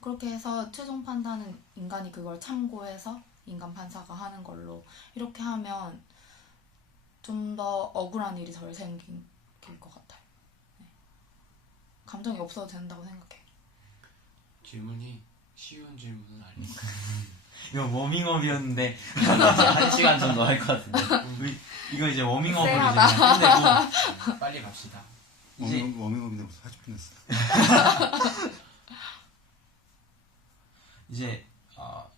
그렇게 해서 최종 판단은 인간이 그걸 참고해서 인간 판사가 하는 걸로 이렇게 하면 좀 더 억울한 일이 덜 생길 것 같아요. 네. 감정이 없어도 된다고 생각해요. 질문이 쉬운 질문은 아니에요. 이거 워밍업이었는데 1시간 정도 할 것 같은데. 이거 이제 워밍업으로 이제 쎄하다. 그냥 끝내고 빨리 갑시다. 이제 워밍업인데 벌써 40분 했어. 이제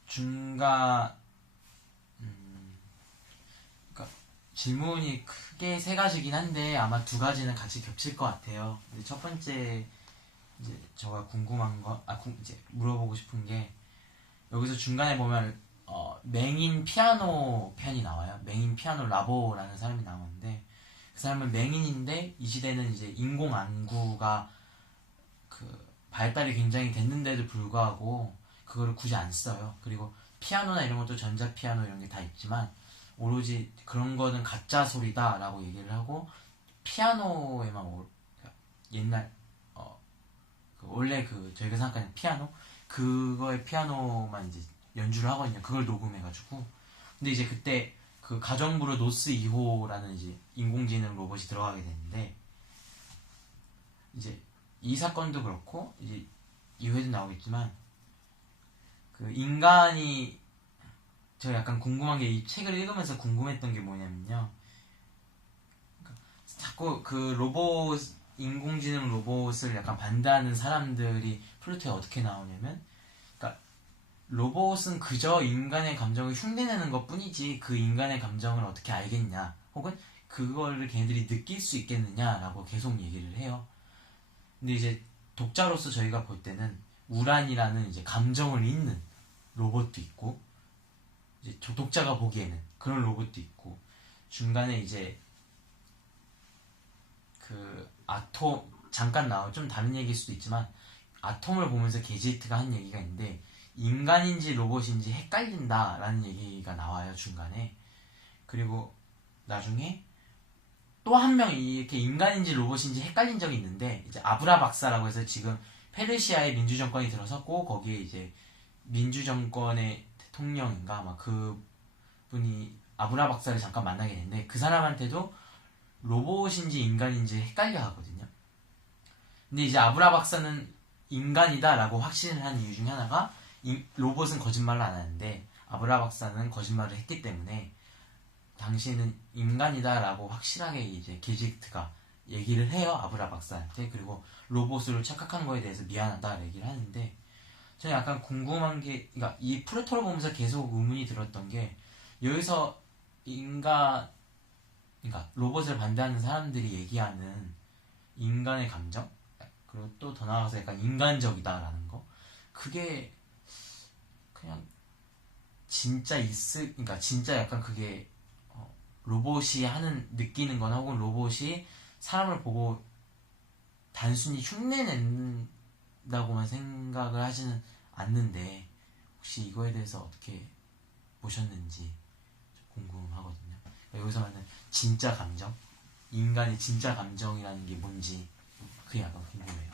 중간 그러니까 질문이 크게 세 가지긴 한데 아마 두 가지는 같이 겹칠 것 같아요. 근데 첫 번째 이제 제가 궁금한 거 이제 물어보고 싶은 게 여기서 중간에 보면 맹인 피아노 편이 나와요. 맹인 피아노 라보라는 사람이 나오는데 그 사람은 맹인인데 이 시대는 이제 인공안구가 그 발달이 굉장히 됐는데도 불구하고 그거를 굳이 안 써요. 그리고 피아노나 이런 것도 전자피아노 이런 게 다 있지만 오로지 그런 거는 가짜 소리다 라고 얘기를 하고 피아노에만 옛날 원래 그 저희가 생각하는 피아노 그거의 피아노만 이제 연주를 하거든요. 그걸 녹음해가지고. 근데 이제 그때 그 가정부로 노스 2호라는 이제 인공지능 로봇이 들어가게 되는데 이제 이 사건도 그렇고 이제 이후에도 나오겠지만 그 인간이 제가 약간 궁금한 게 이 책을 읽으면서 궁금했던 게 뭐냐면요. 그러니까 자꾸 그 로봇 인공지능 로봇을 약간 반대하는 사람들이 플루토에 어떻게 나오냐면 그러니까 로봇은 그저 인간의 감정을 흉내내는 것 뿐이지 그 인간의 감정을 어떻게 알겠냐 혹은 그거를 걔네들이 느낄 수 있겠느냐라고 계속 얘기를 해요. 근데 이제 독자로서 저희가 볼 때는 우란이라는 이제 감정을 읽는 로봇도 있고 이제 독자가 보기에는 그런 로봇도 있고 중간에 이제 그 아톰 잠깐 나와 좀 다른 얘기일 수도 있지만 아톰을 보면서 게지트가 한 얘기가 있는데 인간인지 로봇인지 헷갈린다라는 얘기가 나와요 중간에. 그리고 나중에 또 한 명이 이렇게 인간인지 로봇인지 헷갈린 적이 있는데 이제 아브라 박사라고 해서 지금 페르시아의 민주정권이 들어섰고 거기에 이제 민주정권의 대통령인가 아마 그 분이 아브라 박사를 잠깐 만나게 됐는데 그 사람한테도 로봇인지 인간인지 헷갈려 하거든요. 근데 이제 아브라 박사는 인간이다라고 확신을 한 이유 중에 하나가 로봇은 거짓말을 안 하는데 아브라 박사는 거짓말을 했기 때문에 당신은 인간이다라고 확실하게 이제 게지트가 얘기를 해요 아브라 박사한테. 그리고 로봇으로 착각한 거에 대해서 미안하다 얘기를 하는데 저는 약간 궁금한 게 그러니까 이 플루토를 보면서 계속 의문이 들었던 게 여기서 그러니까 로봇을 반대하는 사람들이 얘기하는 인간의 감정 그리고 또 더 나아가서 약간 인간적이다라는 거 그게 그냥 진짜 그러니까 진짜 약간 그게 로봇이 하는 느끼는 거나 혹은 로봇이 사람을 보고 단순히 흉내낸다고만 생각을 하지는 않는데 혹시 이거에 대해서 어떻게 보셨는지 궁금하거든요. 여기서 말하는 진짜 감정, 인간의 진짜 감정이라는 게 뭔지 그게 약간 궁금해요.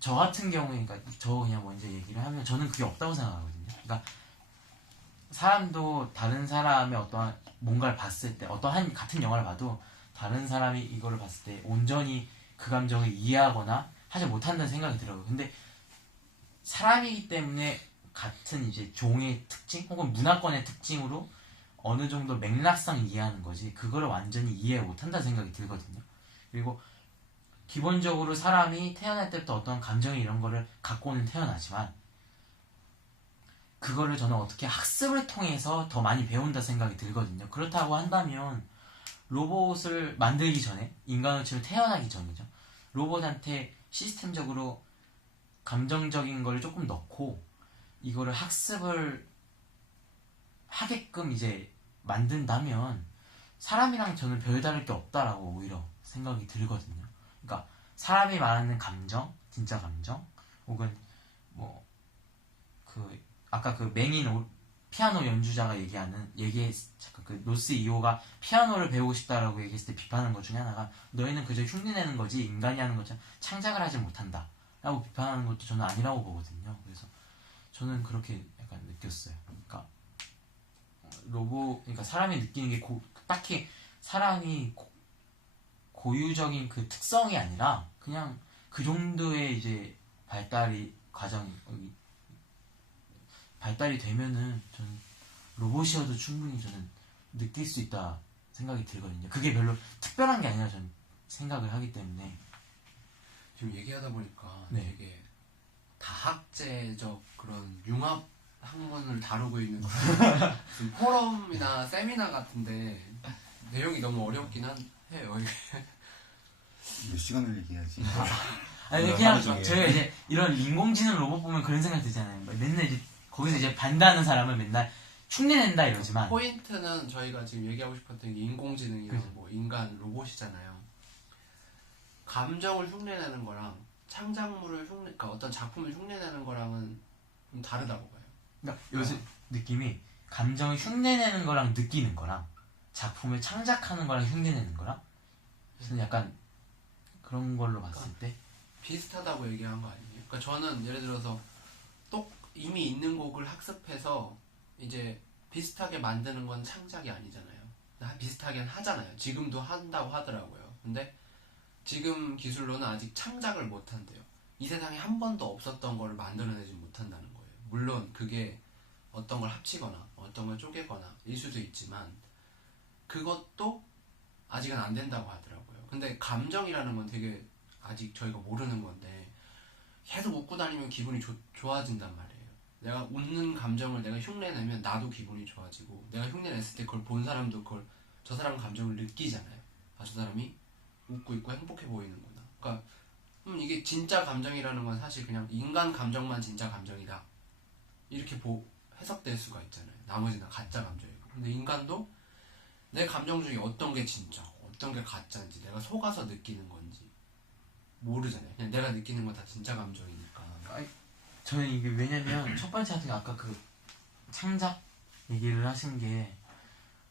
저 같은 경우에 그러니까 저 그냥 먼저 얘기를 하면 저는 그게 없다고 생각하거든요. 그러니까 사람도 다른 사람의 어떠한 뭔가를 봤을 때 어떠한 같은 영화를 봐도 다른 사람이 이거를 봤을 때 온전히 그 감정을 이해하거나 하지 못한다는 생각이 들어요. 근데 사람이기 때문에 같은 이제 종의 특징 혹은 문화권의 특징으로 어느 정도 맥락상 이해하는 거지 그거를 완전히 이해 못한다는 생각이 들거든요. 그리고 기본적으로 사람이 태어날 때부터 어떤 감정이 이런 거를 갖고는 태어나지만 그거를 저는 어떻게 학습을 통해서 더 많이 배운다 생각이 들거든요. 그렇다고 한다면 로봇을 만들기 전에 인간으로 태어나기 전이죠. 로봇한테 시스템적으로 감정적인 걸 조금 넣고 이거를 학습을 하게끔 이제 만든다면 사람이랑 저는 별다를 게 없다라고 오히려 생각이 들거든요. 그러니까 사람이 말하는 감정, 진짜 감정, 혹은 뭐 그 아까 그 피아노 연주자가 잠깐 그 노스 이오가 피아노를 배우고 싶다라고 얘기했을 때 비판하는 것 중에 하나가 너희는 그저 흉내내는 거지 인간이 하는 것처럼 창작을 하지 못한다 라고 비판하는 것도 저는 아니라고 보거든요. 그래서 저는 그렇게 약간 느꼈어요. 그러니까 그러니까 사람이 느끼는 게 딱히 사람이 고유적인 그 특성이 아니라 그냥 그 정도의 이제 발달이 되면은 저는 로봇이어도 충분히 저는 느낄 수 있다 생각이 들거든요. 그게 별로 특별한 게 아니라 저는 생각을 하기 때문에 지금 얘기하다 보니까 네. 되게 다학제적 그런 융합 학문을 다루고 있는 무슨 포럼이나 세미나 같은데 내용이 너무 어렵긴 해요. 몇 시간을 얘기해야지. 아니 그냥 저희가 이제 이런 인공지능 로봇 보면 그런 생각 들잖아요. 맨날 이제 거기서 이제 반대하는 사람을 맨날 흉내낸다 이러지만 포인트는 저희가 지금 얘기하고 싶었던 게 인공지능이랑 뭐 인간 로봇이잖아요. 감정을 흉내내는 거랑 창작물을 그러니까 어떤 작품을 흉내내는 거랑은 좀 다르다고 봐요. 그러니까 요새 느낌이 감정을 흉내내는 거랑 느끼는 거랑 작품을 창작하는 거랑 흉내내는 거랑 저는 약간 그런 걸로 봤을 때 비슷하다고 얘기한 거 아니에요? 그러니까 저는 예를 들어서 이미 있는 곡을 학습해서 이제 비슷하게 만드는 건 창작이 아니잖아요. 비슷하게 하잖아요. 지금도 한다고 하더라고요. 근데 지금 기술로는 아직 창작을 못 한대요. 이 세상에 한 번도 없었던 거를 만들어내지 못한다는 거예요. 물론 그게 어떤 걸 합치거나 어떤 걸 쪼개거나 일 수도 있지만 그것도 아직은 안 된다고 하더라고요. 근데 감정이라는 건 되게 아직 저희가 모르는 건데 계속 웃고 다니면 기분이 좋아진단 말이에요. 내가 웃는 감정을 내가 흉내내면 나도 기분이 좋아지고 내가 흉내냈을 때 그걸 본 사람도 저 사람 감정을 느끼잖아요. 아, 저 사람이 웃고 있고 행복해 보이는구나. 그러니까 이게 진짜 감정이라는 건 사실 그냥 인간 감정만 진짜 감정이다 이렇게 해석될 수가 있잖아요. 나머지는 다 가짜 감정이고. 근데 인간도 내 감정 중에 어떤 게 진짜 어떤 게 가짜인지 내가 속아서 느끼는 건지 모르잖아요. 그냥 내가 느끼는 건 다 진짜 감정이니까. 저는 이게 왜냐면 첫 번째 같은 게 아까 그 창작 얘기를 하신 게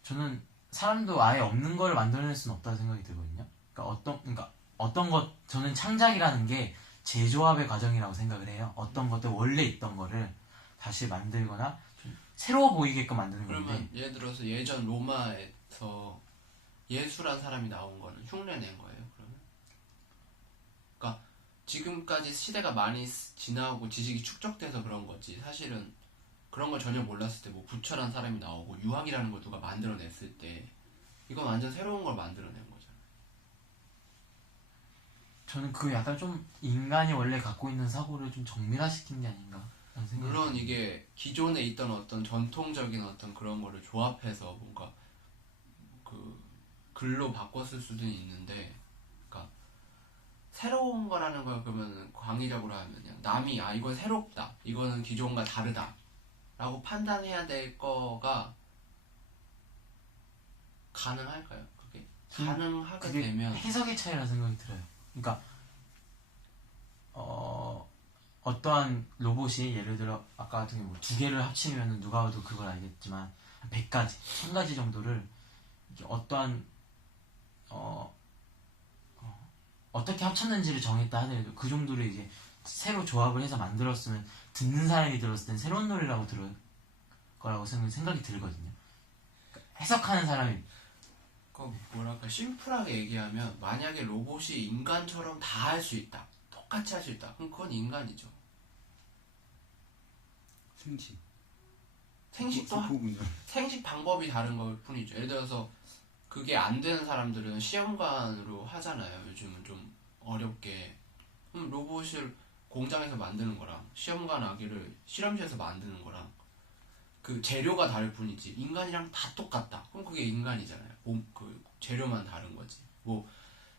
저는 사람도 아예 없는 걸 만들어낼 수는 없다고 생각이 들거든요. 그러니까 어떤 것 저는 창작이라는 게 재조합의 과정이라고 생각을 해요. 어떤 것들 원래 있던 거를 다시 만들거나 좀 새로워 보이게끔 만드는 건데. 그러면 예를 들어서 예전 로마에서 예수란 사람이 나온 거는 흉내낸 거예요. 그러면 그러니까 지금까지 시대가 많이 지나고 지식이 축적돼서 그런 거지 사실은 그런 걸 전혀 몰랐을 때 뭐 부처란 사람이 나오고 유학이라는 걸 누가 만들어냈을 때 이건 완전 새로운 걸 만들어낸 거잖아요. 저는 그 약간 좀 인간이 원래 갖고 있는 사고를 좀 정밀화시킨 게 아닌가 라는 생각이 물론 들어요. 이게 기존에 있던 어떤 전통적인 어떤 그런 거를 조합해서 뭔가 그 글로 바꿨을 수는 있는데 그러니까 새로운 거라는 걸 그러면 광의적으로 하면 그냥 남이 이건 새롭다 이거는 기존과 다르다 라고 판단해야 될 거가 가능할까요? 그게 가능하게 그게 되면 해석의 차이라 생각이 들어요. 그러니까 어떠한 로봇이 예를 들어 아까 같은 경우 2개를 합치면 누가 봐도 그걸 알겠지만 100가지, 1000가지 정도를 이게 어떠한 어떻게 합쳤는지를 정했다 하더라도 그 정도를 이제 새로 조합을 해서 만들었으면 듣는 사람이 들었을 땐 새로운 노래라고 들을 거라고 생각이 들거든요. 그러니까 해석하는 사람이 뭐랄까 심플하게 얘기하면 만약에 로봇이 인간처럼 다 할 수 있다 똑같이 할 수 있다 그럼 그건 인간이죠. 생식도 생식 방법이 다른 걸 뿐이죠. 예를 들어서 그게 안 되는 사람들은 시험관으로 하잖아요. 요즘은 좀 어렵게 그럼 로봇을 공장에서 만드는 거랑 시험관 아기를 실험실에서 만드는 거랑 그 재료가 다를 뿐이지 인간이랑 다 똑같다. 그럼 그게 인간이잖아요. 그 재료만 다른 거지. 뭐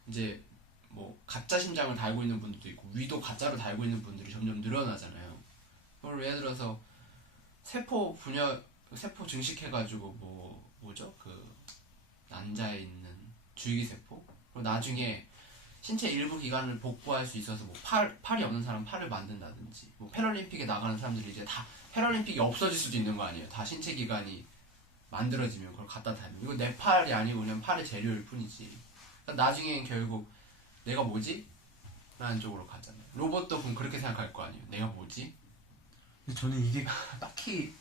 이제 뭐 가짜 심장을 달고 있는 분들도 있고 위도 가짜로 달고 있는 분들이 점점 늘어나잖아요. 그걸 예를 들어서 세포 증식해가지고 뭐죠? 그 난자에 있는 줄기세포? 그리고 나중에 신체 일부 기관을 복구할 수 있어서 뭐 팔이 없는 사람 팔을 만든다든지 뭐 패럴림픽에 나가는 사람들이 이제 다 패럴림픽이 없어질 수도 있는 거 아니에요. 다 신체 기관이 만들어지면 그걸 갖다 달면 이거 내 팔이 아니고 그냥 팔의 재료일 뿐이지. 그러니까 나중엔 결국 내가 뭐지? 라는 쪽으로 가잖아요. 로봇도 그럼 그렇게 생각할 거 아니에요. 내가 뭐지? 근데 저는 이게 딱히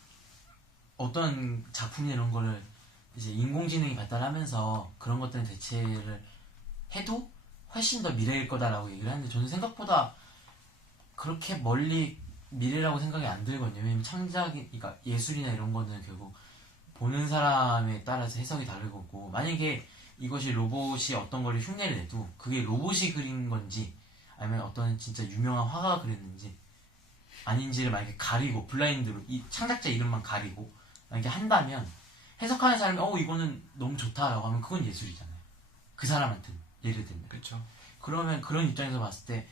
어떤 작품 이런 거를 이제 인공지능이 발달하면서 그런 것들은 대체를 해도 훨씬 더 미래일 거다라고 얘기를 하는데 저는 생각보다 그렇게 멀리 미래라고 생각이 안 들거든요. 왜냐면 그러니까 예술이나 이런 거는 결국 보는 사람에 따라서 해석이 다를 거고 만약에 이것이 로봇이 어떤 거를 흉내를 내도 그게 로봇이 그린 건지 아니면 어떤 진짜 유명한 화가가 그렸는지 아닌지를 만약에 가리고 블라인드로 이 창작자 이름만 가리고 만약에 한다면 해석하는 사람이 이거는 너무 좋다라고 하면 그건 예술이잖아요. 그 사람한테는 예를 들면 그쵸. 그러면 그런 입장에서 봤을 때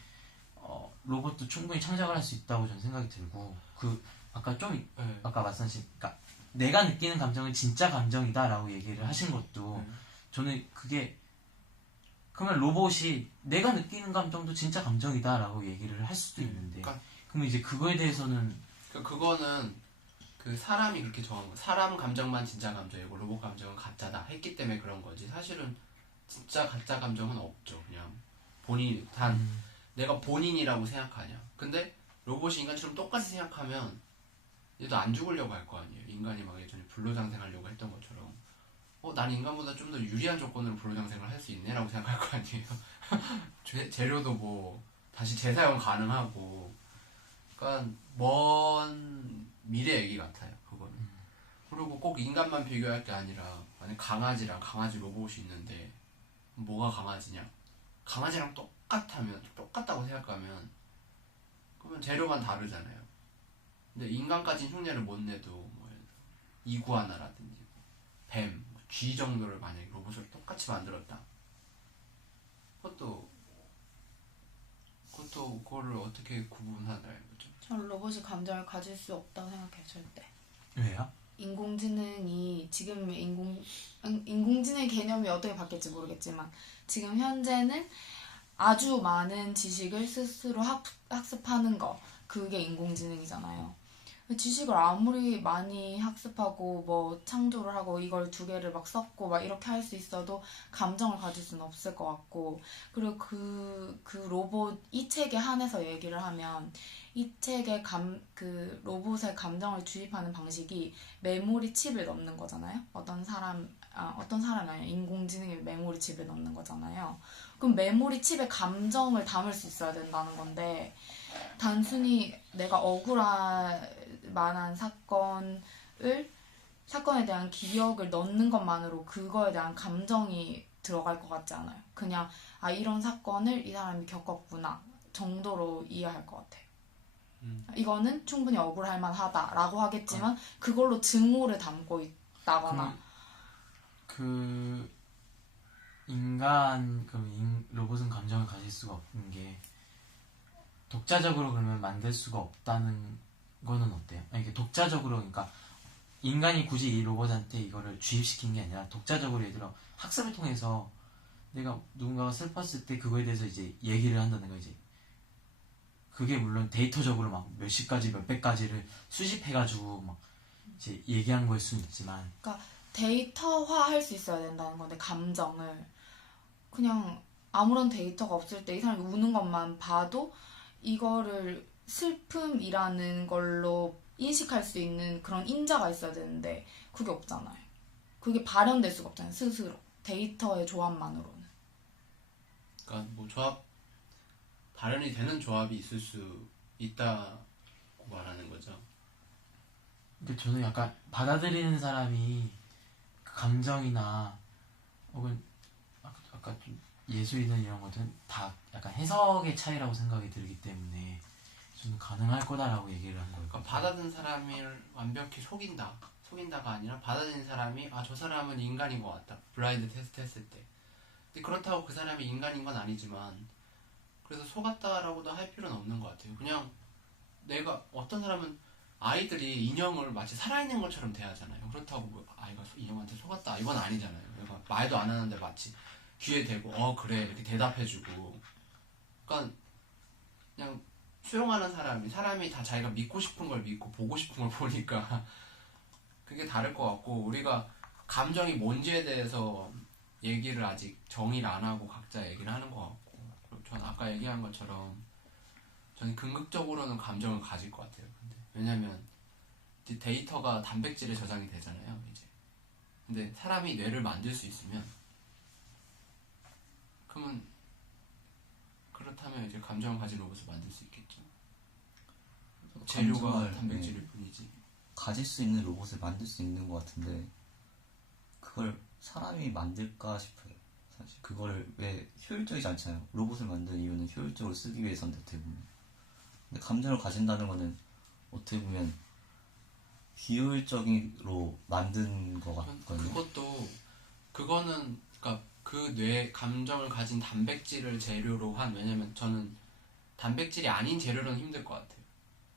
로봇도 충분히 창작을 할 수 있다고 저는 생각이 들고 아까 말씀하신 그러니까 내가 느끼는 감정은 진짜 감정이다라고 얘기를 하신 것도 저는 그게 그러면 로봇이 내가 느끼는 감정도 진짜 감정이다라고 얘기를 할 수도 있는데 그러면 이제 그거에 대해서는 그거는 그 사람이 그렇게 정한 거. 사람 감정만 진짜 감정이고 로봇 감정은 가짜다 했기 때문에 그런 거지. 사실은 진짜 가짜 감정은 없죠. 그냥 본인이 내가 본인이라고 생각하냐. 근데 로봇이 인간처럼 똑같이 생각하면 얘도 안 죽으려고 할 거 아니에요. 인간이 막 예전에 불로장생하려고 했던 것처럼 난 인간보다 좀 더 유리한 조건으로 불로장생을 할 수 있네라고 생각할 거 아니에요. 재료도 뭐 다시 재사용 가능하고 그러니까 먼 미래 얘기 같아요. 그거는. 그리고 꼭 인간만 비교할 게 아니라 만약 강아지랑 강아지 로봇이 있는데 뭐가 강아지냐? 강아지랑 똑같다고 생각하면 그러면 재료만 다르잖아요. 근데 인간까지 흉내를 못 내도 뭐 이구아나라든지 뱀, 쥐 정도를 만약에 로봇을 똑같이 만들었다. 그것도 그거를 어떻게 구분하나요? 거죠? 저는 로봇이 감정을 가질 수 없다고 생각해요. 절대. 왜요? 인공지능이 지금 인공지능 개념이 어떻게 바뀔지 모르겠지만 지금 현재는 아주 많은 지식을 스스로 학습하는 거 그게 인공지능이잖아요. 지식을 아무리 많이 학습하고 뭐 창조를 하고 이걸 두 개를 막 섞고 막 이렇게 할 수 있어도 감정을 가질 수는 없을 것 같고 그리고 그 로봇 이 책에 한해서 얘기를 하면 이 책에 그 로봇의 감정을 주입하는 방식이 메모리 칩을 넣는 거잖아요. 어떤 사람이 아니라 인공지능이 메모리 칩을 넣는 거잖아요. 그럼 메모리 칩에 감정을 담을 수 있어야 된다는 건데 단순히 내가 억울할 만한 사건에 대한 기억을 넣는 것만으로 그거에 대한 감정이 들어갈 것 같지 않아요. 그냥 이런 사건을 이 사람이 겪었구나 정도로 이해할 것 같아요. 이거는 충분히 억울할 만하다라고 하겠지만 그걸로 증오를 담고 있다거나 로봇은 감정을 가질 수가 없는 게 독자적으로 그러면 만들 수가 없다는 거는 어때요? 이게 독자적으로 그러니까 인간이 굳이 이 로봇한테 이거를 주입시킨 게 아니라 독자적으로 예를 들어 학습을 통해서 내가 누군가가 슬펐을 때 그거에 대해서 이제 얘기를 한다는 거 이제 그게 물론 데이터적으로 막 몇십 가지 몇백 가지를 수집해가지고 막 이제 얘기한 거일 수는 있지만 그러니까 데이터화 할 수 있어야 된다는 건데 감정을 그냥 아무런 데이터가 없을 때 이 사람이 우는 것만 봐도 이거를 슬픔이라는 걸로 인식할 수 있는 그런 인자가 있어야 되는데 그게 없잖아요. 그게 발현될 수가 없잖아요. 스스로 데이터의 조합만으로는. 그러니까 뭐 발현이 되는 조합이 있을 수 있다고 말하는 거죠. 근데 저는 약간 받아들이는 사람이 그 감정이나 혹은 아까 좀 예술이든 이런 것들은 다 약간 해석의 차이라고 생각이 들기 때문에 좀 가능할 거다라고 얘기를 한 거예요. 그러니까 받아든 사람을 완벽히 속인다가 아니라 받아들인 사람이 아 저 사람은 인간인 것 같다. 블라인드 테스트 했을 때. 근데 그렇다고 그 사람이 인간인 건 아니지만 그래서 속았다라고도 할 필요는 없는 것 같아요. 그냥 내가 어떤 사람은 아이들이 인형을 마치 살아있는 것처럼 대하잖아요. 그렇다고 뭐 아이가 인형한테 속았다 이건 아니잖아요. 그러니까 말도 안 하는데 마치 귀에 대고 그래 이렇게 대답해주고 그러니까 그냥 수용하는 사람이 다 자기가 믿고 싶은 걸 믿고 보고 싶은 걸 보니까 그게 다를 것 같고 우리가 감정이 뭔지에 대해서 얘기를 아직 정의를 안 하고 각자 얘기를 하는 것 같고 저는 아까 얘기한 것처럼 저는 궁극적으로는 감정을 가질 것 같아요. 왜냐면 이제 데이터가 단백질에 저장이 되잖아요. 이제 근데 사람이 뇌를 만들 수 있으면 그렇다면 이제 감정을 가진 로봇을 만들 수 있겠죠. 재료가 감정을, 단백질일 네, 뿐이지. 가질 수 있는 로봇을 만들 수 있는 것 같은데 그걸 사람이 만들까 싶어요. 사실 그거를 왜 효율적이지 않잖아요. 로봇을 만든 이유는 효율적으로 쓰기 위해서인데 어떻게 보면. 근데 감정을 가진다는 거는 어떻게 보면 비효율적으로 만든 것 같거든요. 그거는 그러니까 그 뇌 감정을 가진 단백질을 재료로 한 왜냐면 저는 단백질이 아닌 재료로는 힘들 것 같아요.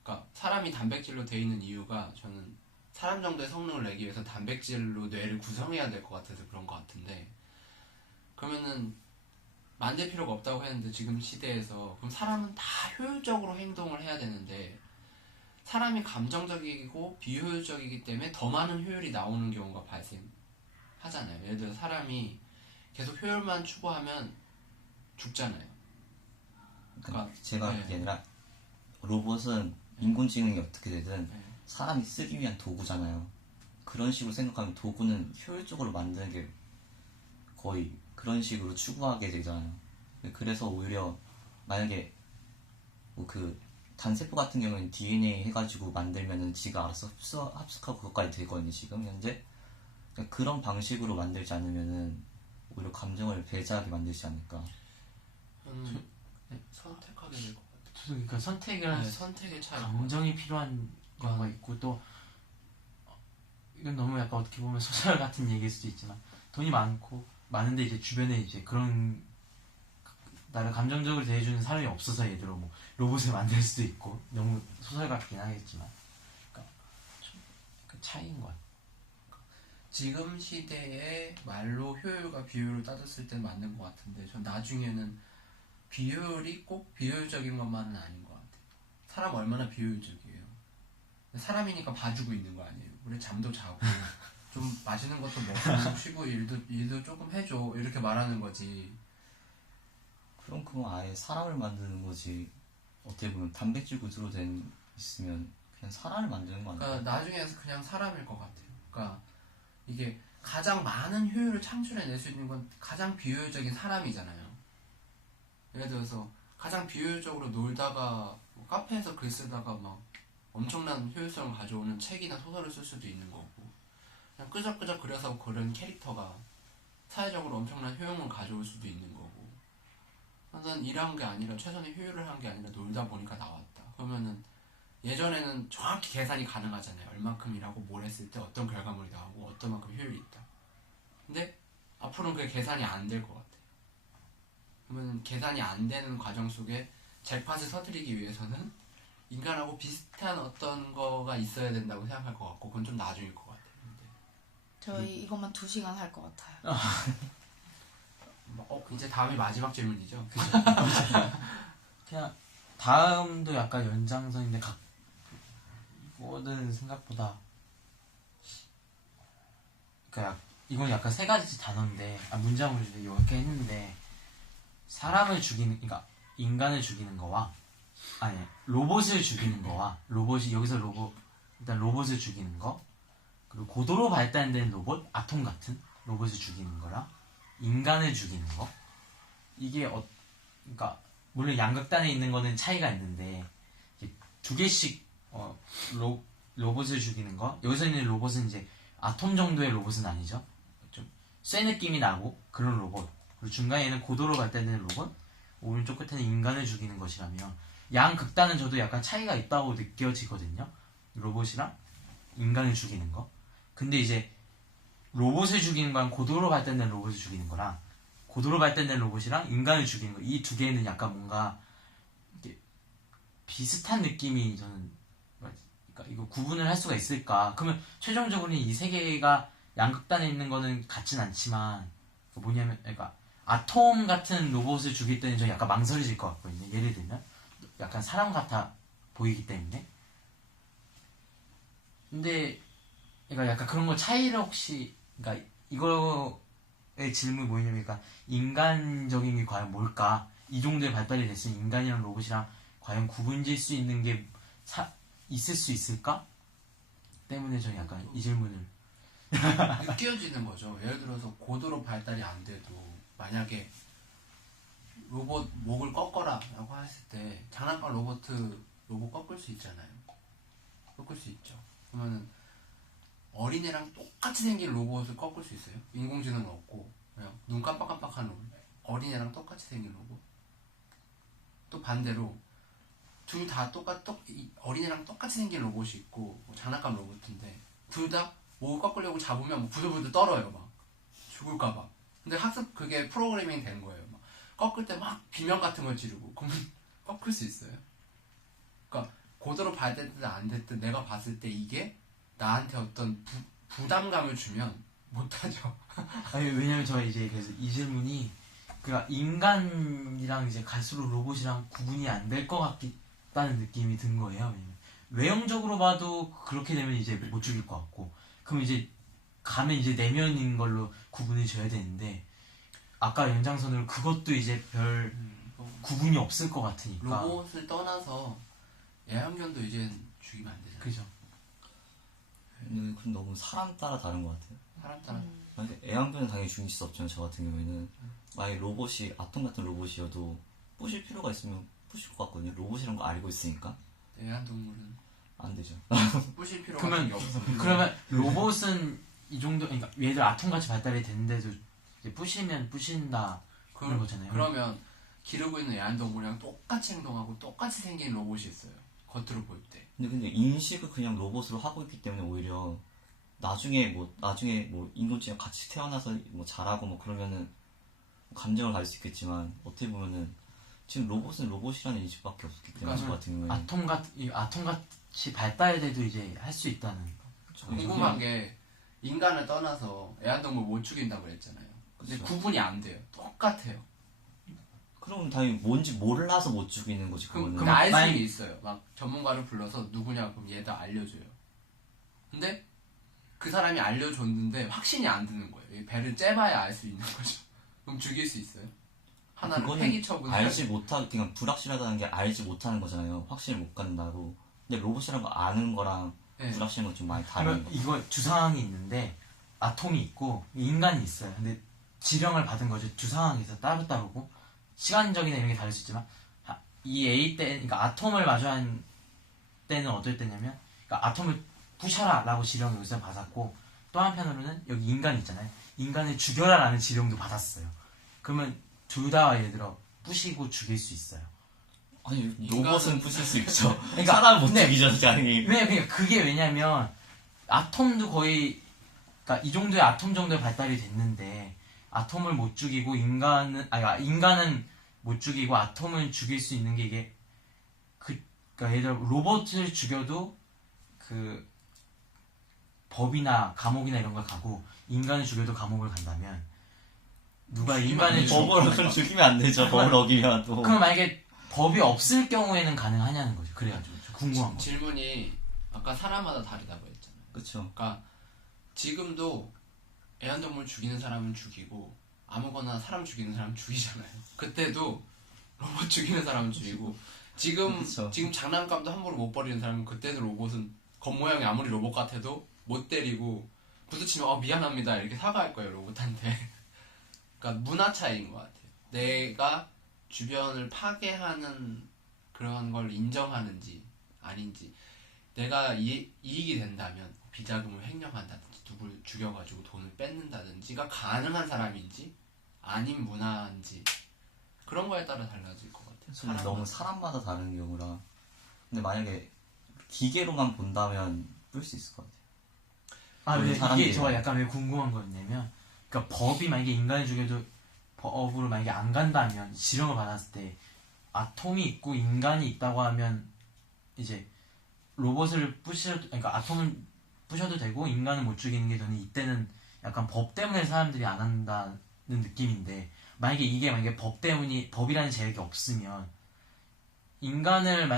그러니까 사람이 단백질로 돼 있는 이유가 저는 사람 정도의 성능을 내기 위해서 단백질로 뇌를 구성해야 될 것 같아서 그런 것 같은데 그러면은 만들 필요가 없다고 했는데 지금 시대에서 그럼 사람은 다 효율적으로 행동을 해야 되는데 사람이 감정적이고 비효율적이기 때문에 더 많은 효율이 나오는 경우가 발생하잖아요. 예를 들어 사람이 계속 효율만 추구하면 죽잖아요. 그러니까 제가 네. 그게 아니라 로봇은 인공지능이 어떻게 되든 네. 사람이 쓰기 위한 도구잖아요. 그런 식으로 생각하면 도구는 효율적으로 만드는 게 거의 그런 식으로 추구하게 되잖아요. 그래서 오히려 만약에 뭐 그 단세포 같은 경우는 DNA 해가지고 만들면은 지가 알아서 합숙하고 그것까지 되거든요. 지금 현재 그런 방식으로 만들지 않으면은 오히려 감정을 배제하게 만들지 않을까. 저는 선택하게 될 것 같아요. 저도 그러니까 선택을 네, 선택의 차이. 감정이 필요한 경우가 있고 또 이건 너무 약간 어떻게 보면 소설 같은 얘기일 수도 있지만 돈이 많은데 이제 주변에 이제 그런 나를 감정적으로 대해주는 사람이 없어서 예를 들어 뭐 로봇을 만들 수도 있고 너무 소설 같긴 하겠지만 그러니까 좀 그 차이인 것 같아요. 지금 시대에 말로 효율과 비효율을 따졌을 땐 맞는 것 같은데 전 나중에는 비효율이 꼭 비효율적인 것만은 아닌 것 같아요. 사람 얼마나 비효율적이에요. 사람이니까 봐주고 있는 거 아니에요. 우리 잠도 자고 좀 맛있는 것도 먹고 쉬고 일도 조금 해줘 이렇게 말하는 거지. 그럼 그건 아예 사람을 만드는 거지. 어떻게 보면 단백질 구조로 된 있으면 그냥 사람을 만드는 거 아니야? 그러니까 나중에는 그냥 사람일 것 같아요. 그러니까 이게 가장 많은 효율을 창출해낼 수 있는 건 가장 비효율적인 사람이잖아요. 예를 들어서 가장 비효율적으로 놀다가 뭐 카페에서 글 쓰다가 막 엄청난 효율성을 가져오는 책이나 소설을 쓸 수도 있는 거고 그냥 끄적끄적 그려서 그런 캐릭터가 사회적으로 엄청난 효용을 가져올 수도 있는 거고 난 일한 게 아니라 최선의 효율을 한 게 아니라 놀다 보니까 나왔다. 그러면은 예전에는 정확히 계산이 가능하잖아요. 얼만큼 일하고 뭘 했을 때 어떤 결과물이 나오고 어떤 만큼 효율이 있다. 근데 앞으로는 그게 계산이 안 될 것 같아요. 그러면 계산이 안 되는 과정 속에 잭팟을 터뜨리기 위해서는 인간하고 비슷한 어떤 거가 있어야 된다고 생각할 것 같고 그건 좀 나중일 것 같아요. 저희 이것만 2시간 할 것 같아요. 이제 다음이 마지막 질문이죠. 그냥 다음도 약간 연장선인데 이거는 생각보다 그러니까 이건 약간 세 가지 단어인데 문장을 이렇게 했는데 사람을 죽이는 그러니까 인간을 죽이는 거와 아니 로봇을 죽이는 거와 로봇이 여기서 일단 로봇을 죽이는 거 그리고 고도로 발달된 로봇 아톰 같은 로봇을 죽이는 거랑 인간을 죽이는 거 이게 그러니까 물론 양극단에 있는 거는 차이가 있는데 이제 두 개씩 로봇을 죽이는 거 여기서 있는 로봇은 이제 아톰 정도의 로봇은 아니죠. 좀 쇠 느낌이 나고 그런 로봇 그리고 중간에는 고도로 발달된 로봇, 오른쪽 끝에는 인간을 죽이는 것이라며 양 극단은 저도 약간 차이가 있다고 느껴지거든요. 로봇이랑 인간을 죽이는 거. 근데 이제 로봇을 죽이는 거랑 고도로 발달된 로봇을 죽이는 거랑 고도로 발달된 로봇이랑 인간을 죽이는 거, 이 두 개는 약간 뭔가 비슷한 느낌이 저는, 그러니까 이거 구분을 할 수가 있을까? 그러면 최종적으로는 이 세 개가 양극단에 있는 거는 같진 않지만 뭐냐면, 그러니까 아톰 같은 로봇을 죽일 때는 저 약간 망설여질 것 같거든요. 예를 들면 약간 사람 같아 보이기 때문에. 근데 그러니까 약간 그런 거 차이를 혹시, 그러니까 이거의 질문이 뭐냐면, 그러니까 인간적인 게 과연 뭘까? 이 정도의 발달이 됐으면 인간이랑 로봇이랑 과연 구분질 수 있는 게 있을 수 있을까? 때문에 저는 약간 이 질문을. 느껴지는 거죠. 예를 들어서 고도로 발달이 안 돼도 만약에 로봇 목을 꺾어라 라고 했을 때 장난감 로봇 꺾을 수 있잖아요. 꺾을 수 있죠. 그러면은 어린애랑 똑같이 생긴 로봇을 꺾을 수 있어요? 인공지능은 없고 그냥 눈 깜빡깜빡한 로봇, 어린애랑 똑같이 생긴 로봇. 또 반대로 둘 다 어린애랑 똑같이 생긴 로봇이 있고 뭐 장난감 로봇인데 둘 다 목을 꺾으려고 잡으면 뭐 부들부들 떨어요. 막 죽을까봐. 근데 그게 프로그래밍 된 거예요. 막 꺾을 때 막 비명 같은 걸 지르고. 그러면 꺾을 수 있어요? 그러니까 고도로 발달됐든 안 됐든 내가 봤을 때 이게 나한테 어떤 부담감을 주면 못하죠. 아니, 왜냐면 저 이제 그래서 이 질문이, 그러니까 인간이랑 이제 갈수록 로봇이랑 구분이 안 될 것 같다는 느낌이 든 거예요. 왜냐면 외형적으로 봐도 그렇게 되면 이제 못 죽일 것 같고, 그럼 이제 가면 이제 내면인 걸로 구분이 져야 되는데, 아까 연장선으로 그것도 이제 별 구분이 없을 것 같으니까. 로봇을 떠나서 애완견도 이젠 죽이면 안 되잖아요. 그죠. 그건 너무 사람 따라 다른 것 같아요. 사람 따라. 만약에 애완견은 당연히 죽일 수 없지만 저 같은 경우에는 만약에 로봇이 아톰 같은 로봇이어도 부실 필요가 있으면 부실 것 같거든요. 로봇이란 거 알고 있으니까. 애완동물은 안 되죠. 부실 필요가 그러면 없어. 그러면 로봇은 이 정도, 그러니까 얘들 아톰같이 발달이 됐는데도 이제 부시면 부신다 그런 거잖아요. 그러면 기르고 있는 애완동물이랑 똑같이 행동하고 똑같이 생긴 로봇이 있어요. 겉으로 볼 때. 근데 인식을 그냥 로봇으로 하고 있기 때문에 오히려 나중에 뭐 인공지능 같이 태어나서 뭐 자라고 뭐 그러면은 감정을 가질 수 있겠지만 어떻게 보면은 지금 로봇은 로봇이라는 인식밖에 없기 때문에 저 같은 경우에는 아톰같이 발달돼도 이제 할 수 있다는. 궁금한 게 인간을 떠나서 애완동물 못 죽인다고 그랬잖아요. 근데 그쵸. 구분이 안 돼요. 똑같아요. 그럼 당연히 뭔지 몰라서 못 죽이는 거지 그거는. 근데 알 수는 있어요. 막 전문가를 불러서 누구냐 그럼 얘다 알려줘요. 근데 그 사람이 알려줬는데 확신이 안 드는 거예요. 배를 째봐야 알 수 있는 거죠. 그럼 죽일 수 있어요? 하나를 그거는 폐기 처분. 알지 못하, 그냥 불확실하다는 게 알지 못하는 거잖아요. 확신을 못 갖는다고. 근데 로봇이란 거 아는 거랑 네. 불확실한 건 좀 많이 다른 그러면 거. 이거 두 상황이 있는데 아톰이 있고 인간이 있어요. 근데 지령을 받은 거죠. 두 상황에서 따로따로고 시간적이나 이런 게 다를 수 있지만, 이 A 때, 그러니까 아톰을 마주한 때는 어떨 때냐면, 그러니까 아톰을 부셔라 라고 지령을 여기서 받았고, 또 한편으로는 여기 인간이 있잖아요. 인간을 죽여라 라는 지령도 받았어요. 그러면 둘 다 예를 들어 부시고 죽일 수 있어요. 아니 로봇은 부실 수 있죠. 그러니까 사람 못 근데 죽이죠 당연히. 그러니까 그게 왜냐면 아톰도 거의, 그러니까 이 정도의 아톰 정도의 발달이 됐는데 아톰을 못 죽이고 인간은 못 죽이고 아톰을 죽일 수 있는 게 이게 그러니까 예를 들어 로봇을 죽여도 그 법이나 감옥이나 이런 걸 가고 인간을 죽여도 감옥을 간다면 누가 인간을 법을 죽이면 안 되죠. 법을 어기면 또. 그럼 만약에 법이 없을 경우에는 가능하냐는 거죠. 그래가지고 궁금한 거. 질문이 아까 사람마다 다르다고 했잖아요. 그쵸. 그러니까 지금도 애완동물 죽이는 사람은 죽이고 아무거나 사람 죽이는 사람 죽이잖아요. 그때도 로봇 죽이는 사람은 죽이고 지금 장난감도 함부로 못 버리는 사람은 그때도 로봇은 겉모양이 아무리 로봇 같아도 못 때리고 부딪히면 미안합니다 이렇게 사과할 거예요 로봇한테. 그러니까 문화 차이인 것 같아요. 내가 주변을 파괴하는 그런 걸 인정하는지 아닌지, 내가 이익이 된다면 비자금을 횡령한다든지 누굴 죽여가지고 돈을 뺏는다든지가 가능한 사람인지 아닌 문화인지 그런 거에 따라 달라질 것 같아요. 저는 너무 사람마다 다른 경우라. 근데 만약에 기계로만 본다면 뿔 수 있을 것 같아요. 아, 근데 이게 사람들이 저 약간 왜 궁금한 거였냐면, 그러니까 법이 만약에 인간을 죽여도 법으로 만약에 안 간다면, 지령을 받았을 때 아톰이 있고 인간이 있다고 하면 이제 로봇을 그러니까 아톰을 부셔도 되고 인간을 못 죽이는 게 저는 이때는 약간 법 때문에 사람들이 안 한다는 느낌인데, 만약에 법이라는 제약이 없으면 인간은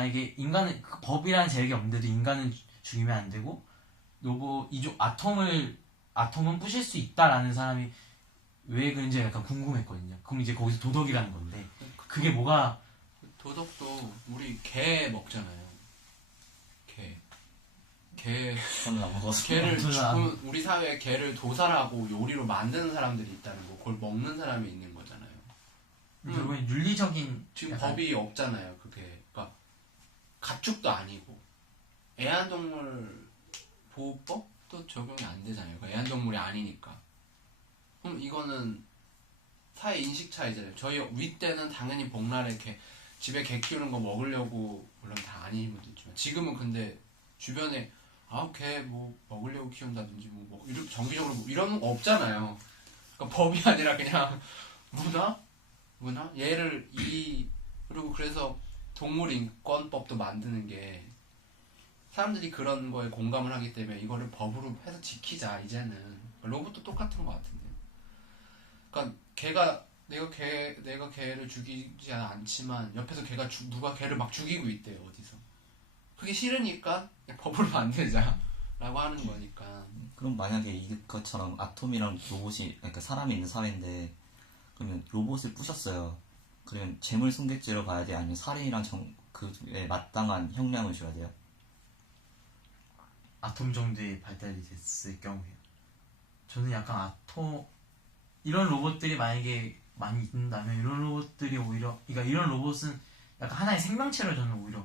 법이라는 제약이 없는데도 인간은 죽이면 안 되고 아톰은 부실 수 있다라는 사람이 왜 그런지 약간 궁금했거든요. 그럼 이제 거기서 도덕이라는 건데, 그게 뭐가 도덕도 우리 개 먹잖아요. 개 저는 안 먹어서. 개를 저는 안- 우리 사회에 개를 도살하고 요리로 만드는 사람들이 있다는 거, 그걸 먹는 사람이 있는 거잖아요. 결국엔 윤리적인 지금 약간 법이 없잖아요. 그게 그러니까 가축도 아니고 애완동물 보호법도 적용이 안 되잖아요. 그러니까 애완동물이 아니니까. 그럼 이거는 사회 인식 차이잖아요. 저희 위 때는 당연히 복날에 집에 개 키우는 거 먹으려고, 물론 다 아닌 분도 있지만 지금은 근데 주변에 개 뭐 먹으려고 키운다든지 이렇게 정기적으로 이런 거 없잖아요. 그러니까 법이 아니라 그냥 문화 그리고 그래서 동물인권법도 만드는 게 사람들이 그런 거에 공감을 하기 때문에 이거를 법으로 해서 지키자 이제는. 로봇도 똑같은 것 같은데요. 그러니까 내가 개를 죽이지 않지만 옆에서 누가 개를 막 죽이고 있대요, 어디서. 그게 싫으니까 법으로 만들자라고 하는 거니까. 그럼 만약에 이것처럼 아톰이랑 로봇이, 그러니까 사람이 있는 사회인데, 그러면 로봇을 부셨어요. 그러면 재물 승객죄로 봐야 돼? 아니면 살인이랑 그에 마땅한 형량을 줘야 돼요? 아톰 정도의 발달이 됐을 경우에요. 저는 약간 이런 로봇들이 만약에 많이 있다면 이런 로봇들이 오히려, 그러니까 이런 로봇은 약간 하나의 생명체로 저는 오히려,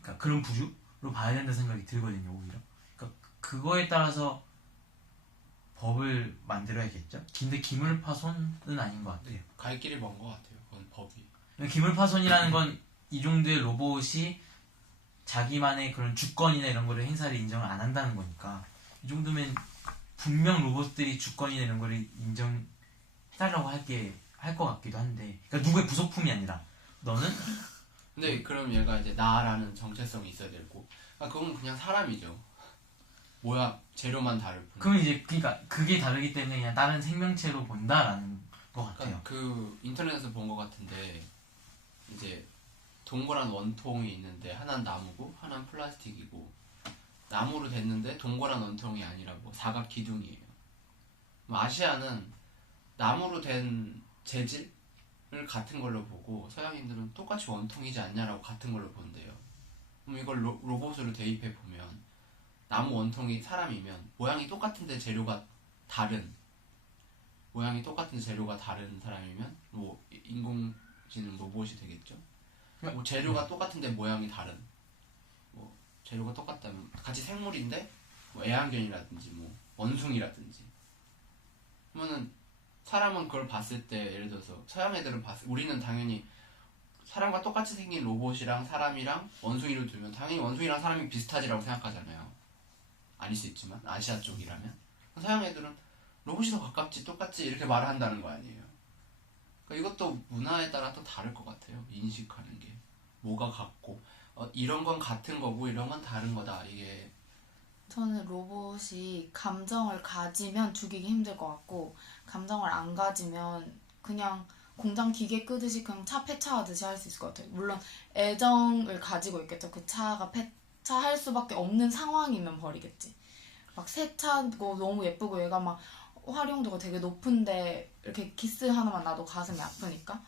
그러니까 그런 부류로 봐야 된다는 생각이 들거든요, 오히려. 그러니까 그거에 따라서 법을 만들어야겠죠. 근데 기물파손은 아닌 것 같아요. 갈 길이 먼 것 같아요, 그건 법이. 기물파손이라는 건 이 정도의 로봇이 자기만의 그런 주권이나 이런 거를 행사를 인정을 안 한다는 거니까, 이 정도면 분명 로봇들이 주권이나 이런 거를 인정해달라고 할 것 같기도 한데, 그러니까 누구의 부속품이 아니라 너는 근데 그럼 얘가 이제 나라는 정체성이 있어야 되고, 그건 그냥 사람이죠. 재료만 다를 뿐. 그러면 이제 그러니까 그게 다르기 때문에 그냥 다른 생명체로 본다라는 것 같아요. 그 인터넷에서 본 것 같은데, 이제 동그란 원통이 있는데 하나는 나무고 하나는 플라스틱이고, 나무로 됐는데 동그란 원통이 아니라 사각 기둥이에요. 아시아는 나무로 된 재질을 같은 걸로 보고, 서양인들은 똑같이 원통이지 않냐라고 같은 걸로 본대요. 그럼 이걸 로봇으로 대입해 보면, 나무 원통이 사람이면 모양이 똑같은데 재료가 다른 사람이면 인공지능 로봇이 되겠죠. 재료가 똑같은데 모양이 다른, 재료가 똑같다면 같이 생물인데 애완견이라든지 원숭이라든지, 그러면은 사람은 그걸 봤을 때, 예를 들어서 서양 애들은 우리는 당연히 사람과 똑같이 생긴 로봇이랑 사람이랑 원숭이를 두면 당연히 원숭이랑 사람이 비슷하지라고 생각하잖아요. 아닐 수 있지만 아시아 쪽이라면. 서양 애들은 로봇이 더 가깝지, 똑같지 이렇게 말을 한다는 거 아니에요. 그러니까 이것도 문화에 따라 또 다를 것 같아요. 인식하는 게 뭐가 같고, 이런 건 같은 거고 이런 건 다른 거다. 이게 저는 로봇이 감정을 가지면 죽이기 힘들 것 같고, 감정을 안 가지면 그냥 공장 기계 끄듯이 그냥 차 폐차하듯이 할 수 있을 것 같아요. 물론 애정을 가지고 있겠죠. 그 차가 폐차할 수밖에 없는 상황이면 버리겠지. 막 새 차고 너무 예쁘고 얘가 막 활용도가 되게 높은데 이렇게 기스 하나만 나도 가슴이 아프니까.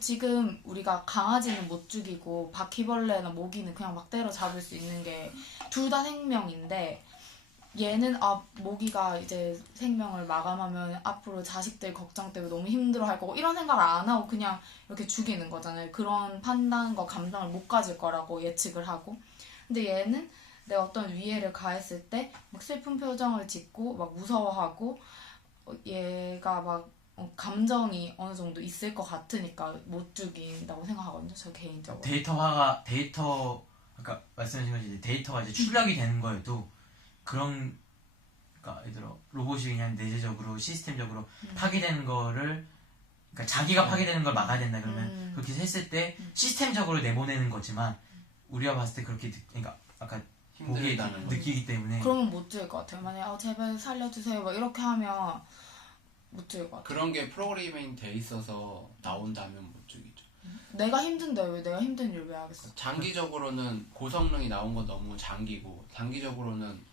지금 우리가 강아지는 못 죽이고 바퀴벌레나 모기는 그냥 막 때려 잡을 수 있는 게 둘 다 생명인데, 얘는 모기가 이제 생명을 마감하면 앞으로 자식들 걱정 때문에 너무 힘들어할 거고 이런 생각을 안 하고 그냥 이렇게 죽이는 거잖아요. 그런 판단과 감정을 못 가질 거라고 예측을 하고. 근데 얘는 내가 어떤 위해를 가했을 때 막 슬픈 표정을 짓고 막 무서워하고, 얘가 막 감정이 어느 정도 있을 것 같으니까 못 죽인다고 생각하거든요. 저 개인적으로. 아까 말씀하신 것이 이제 데이터가 이제 출력이 되는 거에도 그런, 그러니까 예를 들어 로봇이 그냥 내재적으로 시스템적으로 파괴되는 거를, 그러니까 자기가 파괴되는 걸 막아야 된다 그러면 그렇게 했을 때 시스템적으로 내보내는 거지만 우리가 봤을 때 그렇게 그러니까 아까 보기에 힘들다는 느끼기 때문에 그러면 못 죽일 것 같아요. 만약에 제발 살려주세요 막 이렇게 하면 못 죽일 것 같아요. 그런 게 프로그래밍 돼 있어서 나온다면 못 죽이죠. 내가 힘든데 왜 내가 힘든 일 왜 하겠어? 장기적으로는 고성능이 나온 건 너무 장기고, 단기적으로는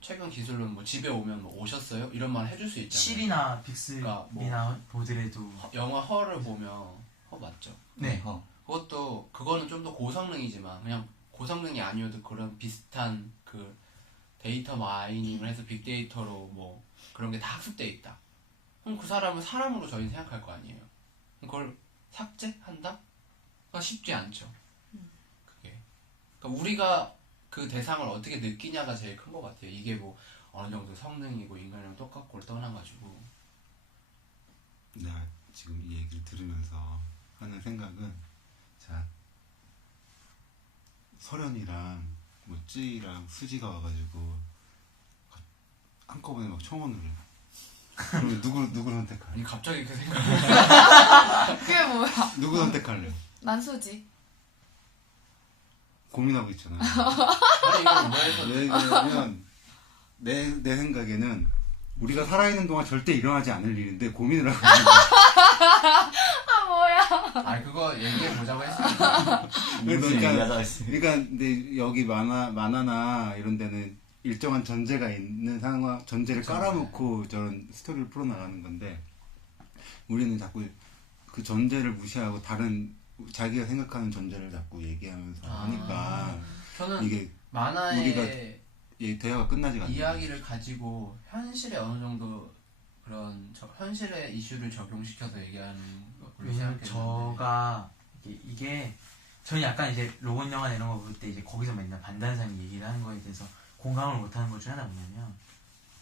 최근 기술로는 뭐 집에 오면 뭐 오셨어요? 이런 말 해줄 수 있잖아요. 실이나 빅스비나 그러니까 보더라도 영화 허를 보면 허 맞죠? 네. 그거는 좀 더 고성능이지만 그냥 고성능이 아니어도 그런 비슷한 그 데이터 마이닝을 해서 빅데이터로 뭐 그런 게 다 학습돼 있다. 그럼 그 사람은 사람으로 저희는 생각할 거 아니에요. 그걸 삭제한다? 그건 쉽지 않죠. 그게. 그러니까 우리가 그 대상을 어떻게 느끼냐가 제일 큰 것 같아요. 이게 뭐 어느 정도 성능이고 인간이랑 똑같고를 떠나가지고. 내가 지금 이 얘기를 들으면서 하는 생각은, 자, 설현이랑 뭐 찌랑 수지가 와가지고 한꺼번에 막 청혼을 해. 그러면 누구 선택할래? 아니 갑자기 그 생각. 그게 뭐야? 누구 선택할래? 난 수지. 고민하고 있잖아. 아니 이거 왜 해서 왜냐면 내 생각에는 우리가 살아있는 동안 절대 일어나지 않을 일인데 고민을 하고 있는 거야. 아 뭐야? 아니 그거 얘기해 보자고 했으니까. 무슨 얘기하자 했어요. 그러니까 근데 여기 만화나 이런 데는 일정한 전제가 있는 상황, 전제를 그쵸. 깔아놓고 저런 스토리를 풀어나가는 건데, 우리는 자꾸 그 전제를 무시하고 다른 자기가 생각하는 전제를 자꾸 얘기하면서 하니까 저는 이게 만화의 이 대화가 끝나지가 않아요. 이야기를 가지고 현실에 어느 정도 그런 현실의 이슈를 적용시켜서 얘기하는 걸로 왜냐면 생각했는데 저가 이게 저는 약간 이제 로봇 영화 이런 거 볼 때 이제 거기서 맨날 반단상이 얘기를 하는 거에 대해서 공감을 못하는 것 중에 하나 뭐냐면,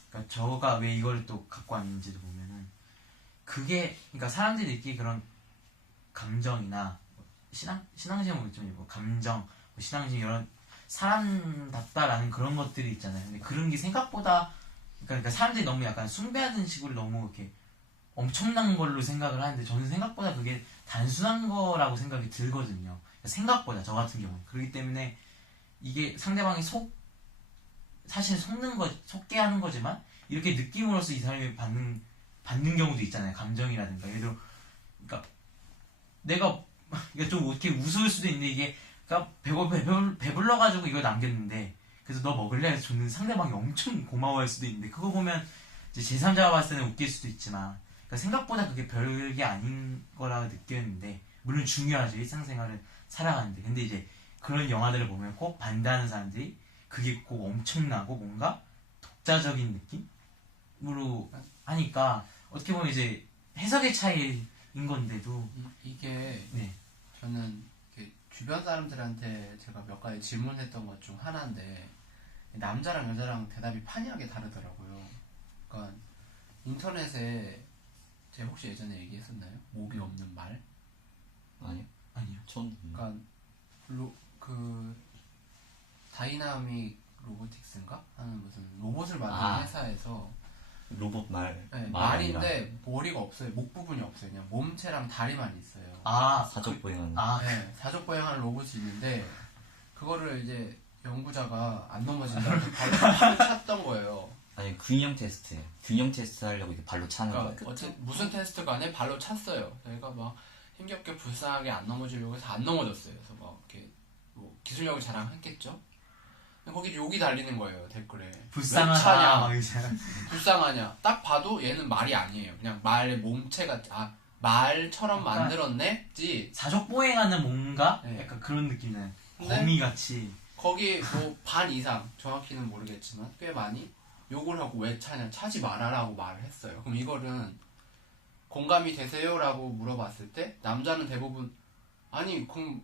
그러니까 저가 왜 이걸 또 갖고 왔는지도 보면은 그게, 그러니까 사람들이 느끼기 그런 감정이나 신앙심은 좀 감정, 뭐 신앙심 이런 사람답다라는 그런 것들이 있잖아요. 근데 그런 게 생각보다, 그러니까 사람들이 너무 약간 숭배하는 식으로 너무 이렇게 엄청난 걸로 생각을 하는데, 저는 생각보다 그게 단순한 거라고 생각이 들거든요. 생각보다 저 같은 경우는. 그렇기 때문에 이게 상대방이 사실 속게 하는 거지만 이렇게 느낌으로써 이 사람이 받는 경우도 있잖아요. 감정이라든가. 예를 들어, 그러니까 내가 이게 좀 이렇게 우스울 수도 있는데, 이게 그러니까 배불러가지고 이거 남겼는데, 그래서 너 먹을래? 해서 줬는데 상대방이 엄청 고마워할 수도 있는데, 그거 보면 이제 제3자가 봤을 때는 웃길 수도 있지만, 그러니까 생각보다 그게 별게 아닌 거라고 느꼈는데, 물론 중요하죠. 일상생활을 살아가는데. 근데 이제 그런 영화들을 보면 꼭 반대하는 사람들이 그게 꼭 엄청나고 뭔가 독자적인 느낌으로 하니까, 어떻게 보면 이제 해석의 차이인 건데도 이게 네. 저는 이렇게 주변 사람들한테 제가 몇 가지 질문했던 것 중 하나인데, 남자랑 여자랑 대답이 판이하게 다르더라고요. 그러니까 인터넷에 제가 혹시 예전에 얘기했었나요? 목이 없는 말? 아니요. 처음 듣는. 그러니까 그 다이나믹 로보틱스인가 하는 무슨 로봇을 만드는 회사에서 로봇 말. 네, 말이랑 말인데 머리가 없어요. 목 부분이 없어요. 그냥 몸체랑 다리만 있어요. 사족 보행하는. 네, 사족 보행하는 로봇이 있는데, 그거를 이제 연구자가 안 넘어진다고 발로 찼던 거예요. 아니 균형 테스트예요. 균형 테스트 하려고 이렇게 발로 차는 그러니까 거예요. 무슨 테스트 간에 발로 찼어요. 저희가 막 힘겹게 불쌍하게 안 넘어지려고 해서 안 넘어졌어요. 그래서 막 이렇게 뭐 기술력을 자랑했겠죠. 거기 욕이 달리는 거예요, 댓글에. 불쌍하다 왜 차냐? 막 이제. 불쌍하냐? 딱 봐도 얘는 말이 아니에요. 그냥 말의 몸체가 말처럼 약간 만들었네지. 사족 보행하는 뭔가 네. 약간 그런 느낌이잖아요. 근데 거미같이. 거기 뭐 반 이상, 정확히는 모르겠지만 꽤 많이 욕을 하고 왜 차냐, 차지 말아라고 말을 했어요. 그럼 이거는 공감이 되세요라고 물어봤을 때 남자는 대부분 아니 그럼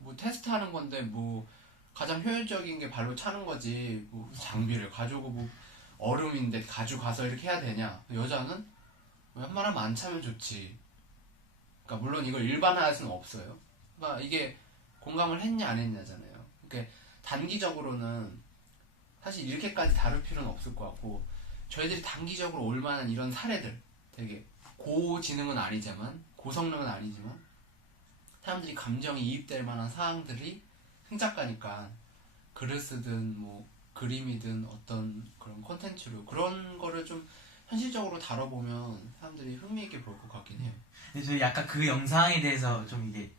뭐 테스트하는 건데 뭐 가장 효율적인 게 발로 차는 거지, 뭐 장비를 가지고 뭐 얼음인데 가지고 가서 이렇게 해야 되냐. 여자는 웬만하면 안 차면 좋지. 그러니까 물론 이걸 일반화할 수는 없어요. 그러니까 이게 공감을 했냐 안 했냐잖아요. 그러니까 단기적으로는 사실 이렇게까지 다룰 필요는 없을 것 같고, 저희들이 단기적으로 올 만한 이런 사례들, 되게 고지능은 아니지만 고성능은 아니지만 사람들이 감정이 이입될 만한 사항들이 흥작가니까 글을 쓰든 뭐 그림이든 어떤 그런 콘텐츠로 그런 거를 좀 현실적으로 다뤄보면 사람들이 흥미있게 볼 것 같긴 해요. 근데 저 약간 그 영상에 대해서 좀 이게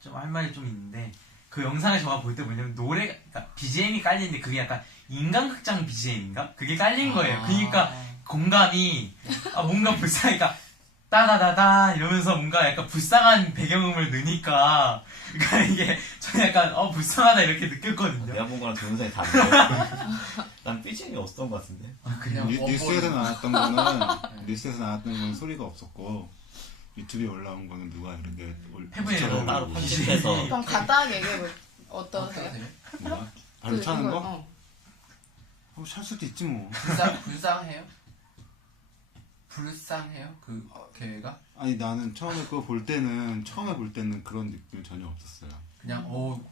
좀 할 말이 좀 있는데, 그 영상을 제가 볼 때 뭐냐면 노래가, 그러니까 BGM이 깔리는데 그게 약간 인간극장 BGM인가? 그게 깔린 거예요. 그러니까 공감이 뭔가 불쌍하니까 따다다다 이러면서 뭔가 약간 불쌍한 배경음을 넣으니까, 그러니까 이게 저는 약간 불쌍하다 이렇게 느꼈거든요. 내가 본 거랑 동영상이 다른데. 난 BGM이 없었던 것 같은데. 그냥 뉴스에서 나왔던 거는 뉴스에서 나왔던 건 소리가 없었고, 유튜브에 올라온 거는 누가 이렇게 해부에서 따로 편집해서. 그럼 간단하게 얘기해볼 어떠세요? 어떠세요? 뭐야? 발로 차는 거? 어. 찰 수도 있지 뭐. 불쌍해요? 불쌍해요? 그 걔가? 아니 나는 처음에 그거 볼 때는 그런 느낌이 전혀 없었어요. 그냥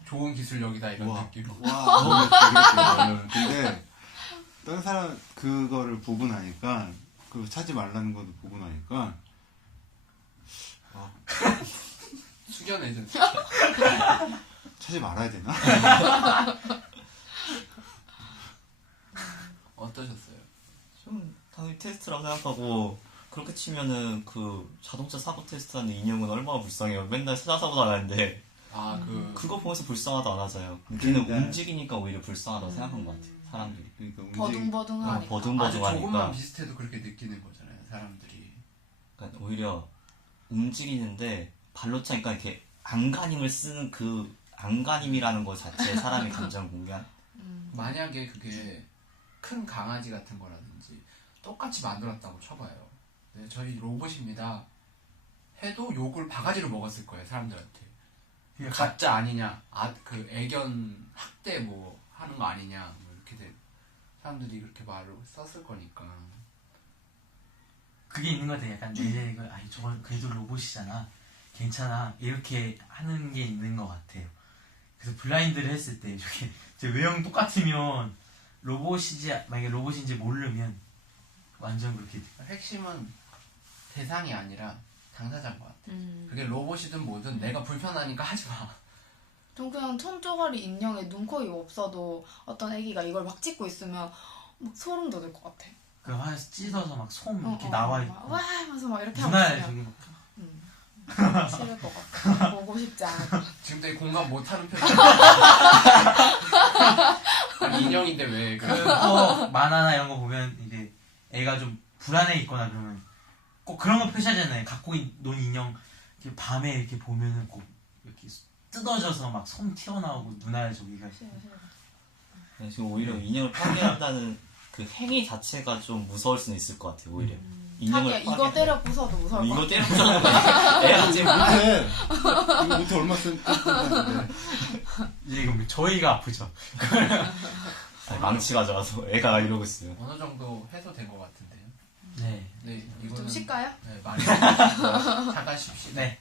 좋은 기술력이다 이런 느낌. 와, 너무 근데 다른 사람 그거를 보고 나니까, 그 차지 말라는 것도 보고 나니까 숙연해져. 차지 말아야 되나? 어떠셨어요? 좀 당연히 테스트라고 생각하고, 그렇게 치면은 그 자동차 사고 테스트하는 인형은 얼마나 불쌍해요. 맨날 사자사고 당하는데 그거 보면서 불쌍하다 안 하잖아요. 걔는 그러니까. 움직이니까 오히려 불쌍하다고 생각한 것 같아요. 사람들이. 그러니까 버둥버둥하니까. 아주 버둥버둥하니까. 조금만 비슷해도 그렇게 느끼는 거잖아요, 사람들이. 그러니까 오히려 움직이는데 발로 차니까 이렇게 안간힘을 쓰는 그 안간힘이라는 것 자체에 사람의 감정을 공개한. 만약에 그게 큰 강아지 같은 거라든지 똑같이 만들었다고 쳐봐요. 네, 저희 로봇입니다 해도 욕을 바가지로 먹었을 거예요, 사람들한테. 가짜 아니냐, 그 애견 학대 뭐 하는 거 아니냐, 뭐 이렇게 사람들이 그렇게 말을 썼을 거니까. 그게 있는 것 같아요. 약간 내가 저건 그래도 로봇이잖아, 괜찮아, 이렇게 하는 게 있는 것 같아요. 그래서 블라인드를 했을 때 저게 제 외형 똑같으면 만약에 로봇인지 모르면 완전 그렇게 핵심은 대상이 아니라 당사자인 것 같아. 그게 로봇이든 뭐든 내가 불편하니까 하지 마. 전 그냥 천조가리 인형에 눈, 코, 입 없어도 어떤 애기가 이걸 막 찍고 있으면 막 소름 돋을 것 같아. 그 화에서 찢어서 막 솜 이렇게 나와 있고 와 하면서 막 이렇게 하고 눈알 있으면 저기 싫을 것 같아. 보고 싶지 않아. 지금 되게 공감 못하는 표정. 아니, 인형인데 왜 그거 만화나 이런 거 보면 이제 애가 좀 불안해 있거나 그러면 꼭 그런 거 표시하잖아요. 갖고 논 인형 이렇게 밤에 이렇게 보면은 꼭 이렇게 뜯어져서 막 솜 튀어나오고 눈알 저기가 네, 지금 오히려 인형을 파괴한다는 그 행위 자체가 좀 무서울 수는 있을 것 같아요. 오히려. 하긴 이거 때려 부숴도 무서울 것 이거 같아. 때려 부숴도 애가 지금 못해 얼마 쓴데 이제 이거 저희가 아프죠. 망치 가져와서 애가 이러고 있어요. 어느 정도 해소된 것 같은데요. 네. 네, 좀 이거는 쉴까요? 네, 많이 잠깐 쉽시다. 네.